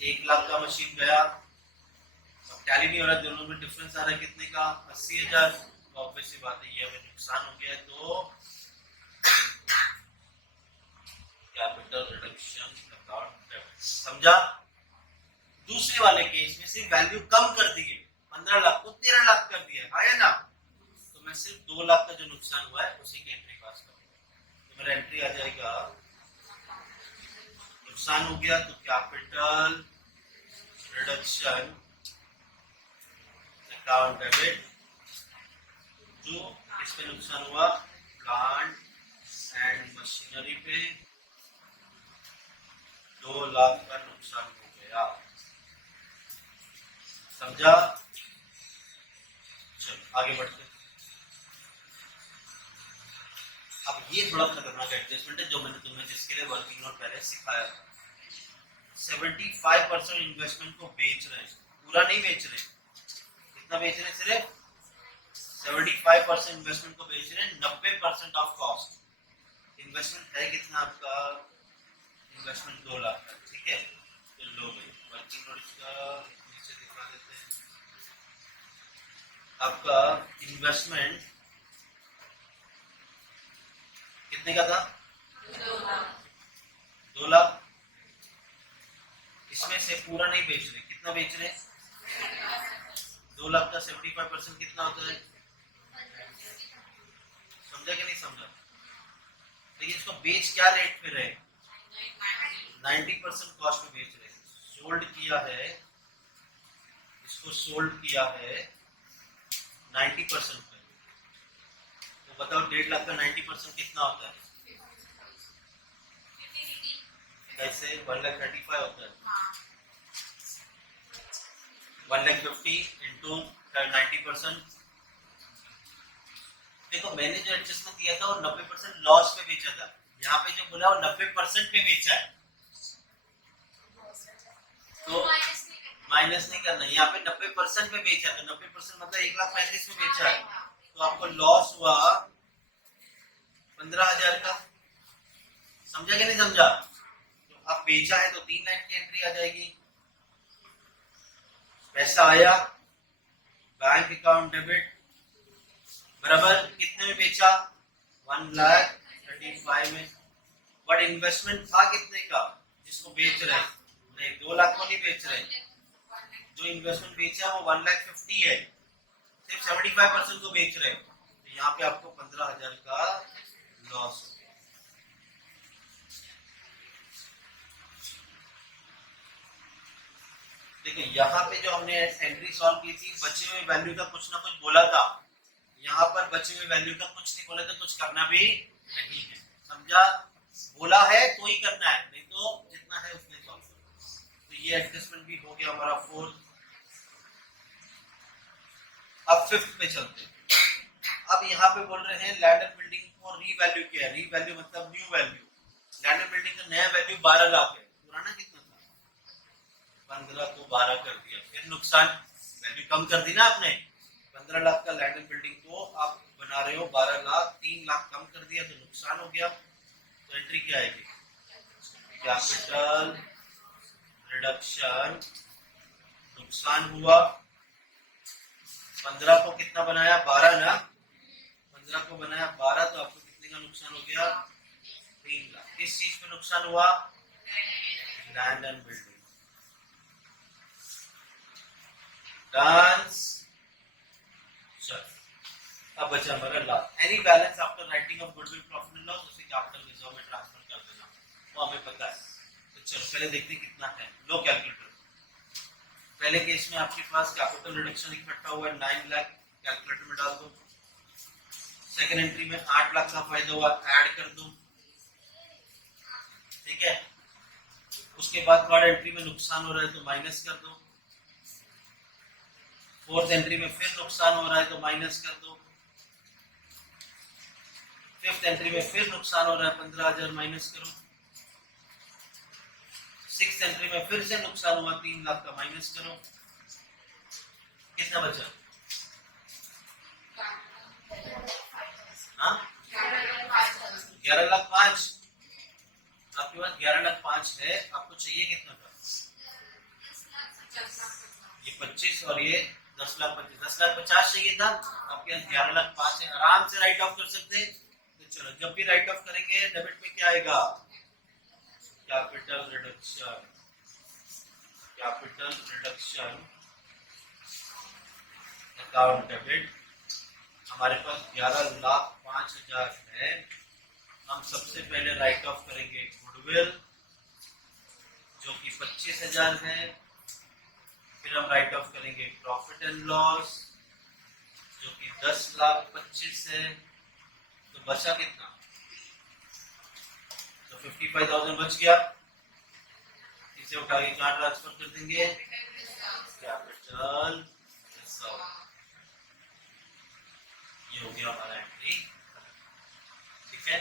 1 लाख का मशीन गया, अब टैली नहीं हो रहा, दोनों में डिफरेंस आ रहा है कितने का 80,000, तो ऑब्वियस सी बात है ये हमें नुकसान हो गया, तो कैपिटल रिडक्शन अकाउंट डेबिट। समझा। दूसरे वाले केस में सिर्फ वैल्यू कम कर दी है, 15 लाख को 13 लाख कर दिया है ना, तो मैं सिर्फ 2 लाख का जो नुकसान हुआ है उसी की एंट्री पास करूंगा, तो मेरा एंट्री आ जाएगा, नुकसान हो गया तो कैपिटल रिडक्शन अकाउंट डेबिट, जो किस पे नुकसान हुआ, प्लांट एंड मशीनरी पे 2 लाख का नुकसान हो गया। समझा। चलो आगे बढ़ते। अब ये थोड़ा खतरनाक एडजस्टमेंट है जो मैंने तुम्हें जिसके लिए वर्किंग नोट पहले सिखाया था। 75% इन्वेस्टमेंट को बेच रहे हैं, पूरा नहीं बेच रहे, कितना बेच रहे हैं, सिर्फ 75% इन्वेस्टमेंट को बेच रहे हैं, 90% ऑफ कॉस्ट। इन्वेस्टमेंट है कितना आपका, इन्वेस्टमेंट 2 लाख का, ठीक है। तो लो भाई वर्किंग नोट का नीचे दिखा देते हैं। आपका इन्वेस्टमेंट कितने का था, 2 लाख, इसमें से पूरा नहीं बेच रहे, कितना बेच रहे, 2 लाख का 75% कितना होता है, समझा कि नहीं समझा। लेकिन इसको बेच क्या रेट पे रहे, 90% कॉस्ट में बेच रहे, सोल्ड किया है, इसको सोल्ड किया है 90% पे, तो बताओ 1.5 लाख का 90% कितना होता है, कैसे 1,35,000 होता है, 1,50,000 इंटू 90%। देखो मैंने जो एडजस्टमेंट दिया था वो 90% लॉस पे बेचा था, यहाँ पे जो बोला वो 90% पे बेचा है, तो माइनस नहीं करना, यहाँ पे 90% पे बेचा, तो 90% मतलब 1,35,000 में बेचा है, तो आपको लॉस हुआ 15,000 का। समझा कि नहीं समझा। तो अब बेचा है तो 3 लाइन की एंट्री आ जाएगी, पैसा आया, बैंक अकाउंट डेबिट, बराबर कितने में बेचा, 1,35,000 में, बट इन्वेस्टमेंट था कितने का जिसको बेच रहे हैं, नहीं 2 लाख को नहीं बेच रहे, जो इन्वेस्टमेंट बेचा वो 1,50,000 है, सिर्फ 75% को बेच रहे, तो यहाँ पे आपको 15,000 का लॉस हो गया। देखो यहाँ पे जो हमने एंट्री सॉल्व की थी, बचे हुए वैल्यू का कुछ ना कुछ बोला था, यहाँ पर बचे हुए वैल्यू का कुछ नहीं बोला था, कुछ करना भी नहीं है, समझा। बोला है तो ही करना है, नहीं तो जितना है उतने सॉल्व करो। तो ये एडजस्टमेंट भी हो गया हमारा 4th। अब फिफ्थ पे चलते हैं। अब यहाँ पे बोल रहे हैं लैंड एंड बिल्डिंग को रीवैल्यू किया है। रीवैल्यू मतलब new value. Land and building का नया वैल्यू 12 लाख है, पुराना कितना था 15 को 12 कर दिया, फिर नुकसान वैल्यू कम कर दी ना आपने। 15 लाख का लैंड एंड बिल्डिंग को आप बना रहे हो 12 लाख, 3 लाख कम कर दिया तो नुकसान हो गया। तो एंट्री क्या आएगी? कैपिटल रिडक्शन, नुकसान हुआ। 15 को कितना बनाया 12 ना, 15 को बनाया 12 तो आपको कितने का नुकसान हो गया 3 लाख। किस चीज पे नुकसान हुआ? Land and building. डांस। अब बचा हमारा लाभ। Any balance after writing of goodwill profit and loss उसे कैपिटल रिजर्व में ट्रांसफर कर देना, वो हमें पता है। तो चलो पहले देखते कितना है। लो कैलकुलेटर। पहले केस में आपके पास कैपिटल रिडक्शन इकट्ठा हुआ है 9 लाख, कैलकुलेटर में डाल दो। सेकेंड एंट्री में 8 लाख का फायदा हुआ, ऐड कर दो, ठीक है। उसके बाद थर्ड एंट्री में नुकसान हो रहा है तो माइनस कर दो। फोर्थ एंट्री में फिर नुकसान हो रहा है तो माइनस कर दो। फिफ्थ एंट्री में फिर नुकसान हो रहा है 15,000 माइनस करो। सिक्स्थ एंट्री में फिर से नुकसान हुआ 3 लाख का माइनस करो। कितना बचा? हाँ 11 लाख 5। आपके पास 11 लाख 5 है, आपको चाहिए कितना था? ये 25 और ये 10 लाख 25, 10 लाख 50 चाहिए था। आपके पास 11 लाख 5 है, आराम से राइट ऑफ कर सकते हैं। तो चलो जब भी राइट ऑफ करेंगे डेबिट में क्या आएगा? Capital reduction. Capital reduction account debit. हमारे पास 11 लाख 5,000 है। हम सबसे पहले राइट ऑफ करेंगे गुडविल जो कि 25,000 है। फिर हम राइट ऑफ करेंगे प्रॉफिट एंड लॉस जो कि 10 लाख 25 है। तो बचा कितना? तो 55,000 बच गया। इसे उठा के कहाँ ट्रांसफर कर देंगे? Capital reserve. ये हो गया हमारा एंट्री, ठीक है।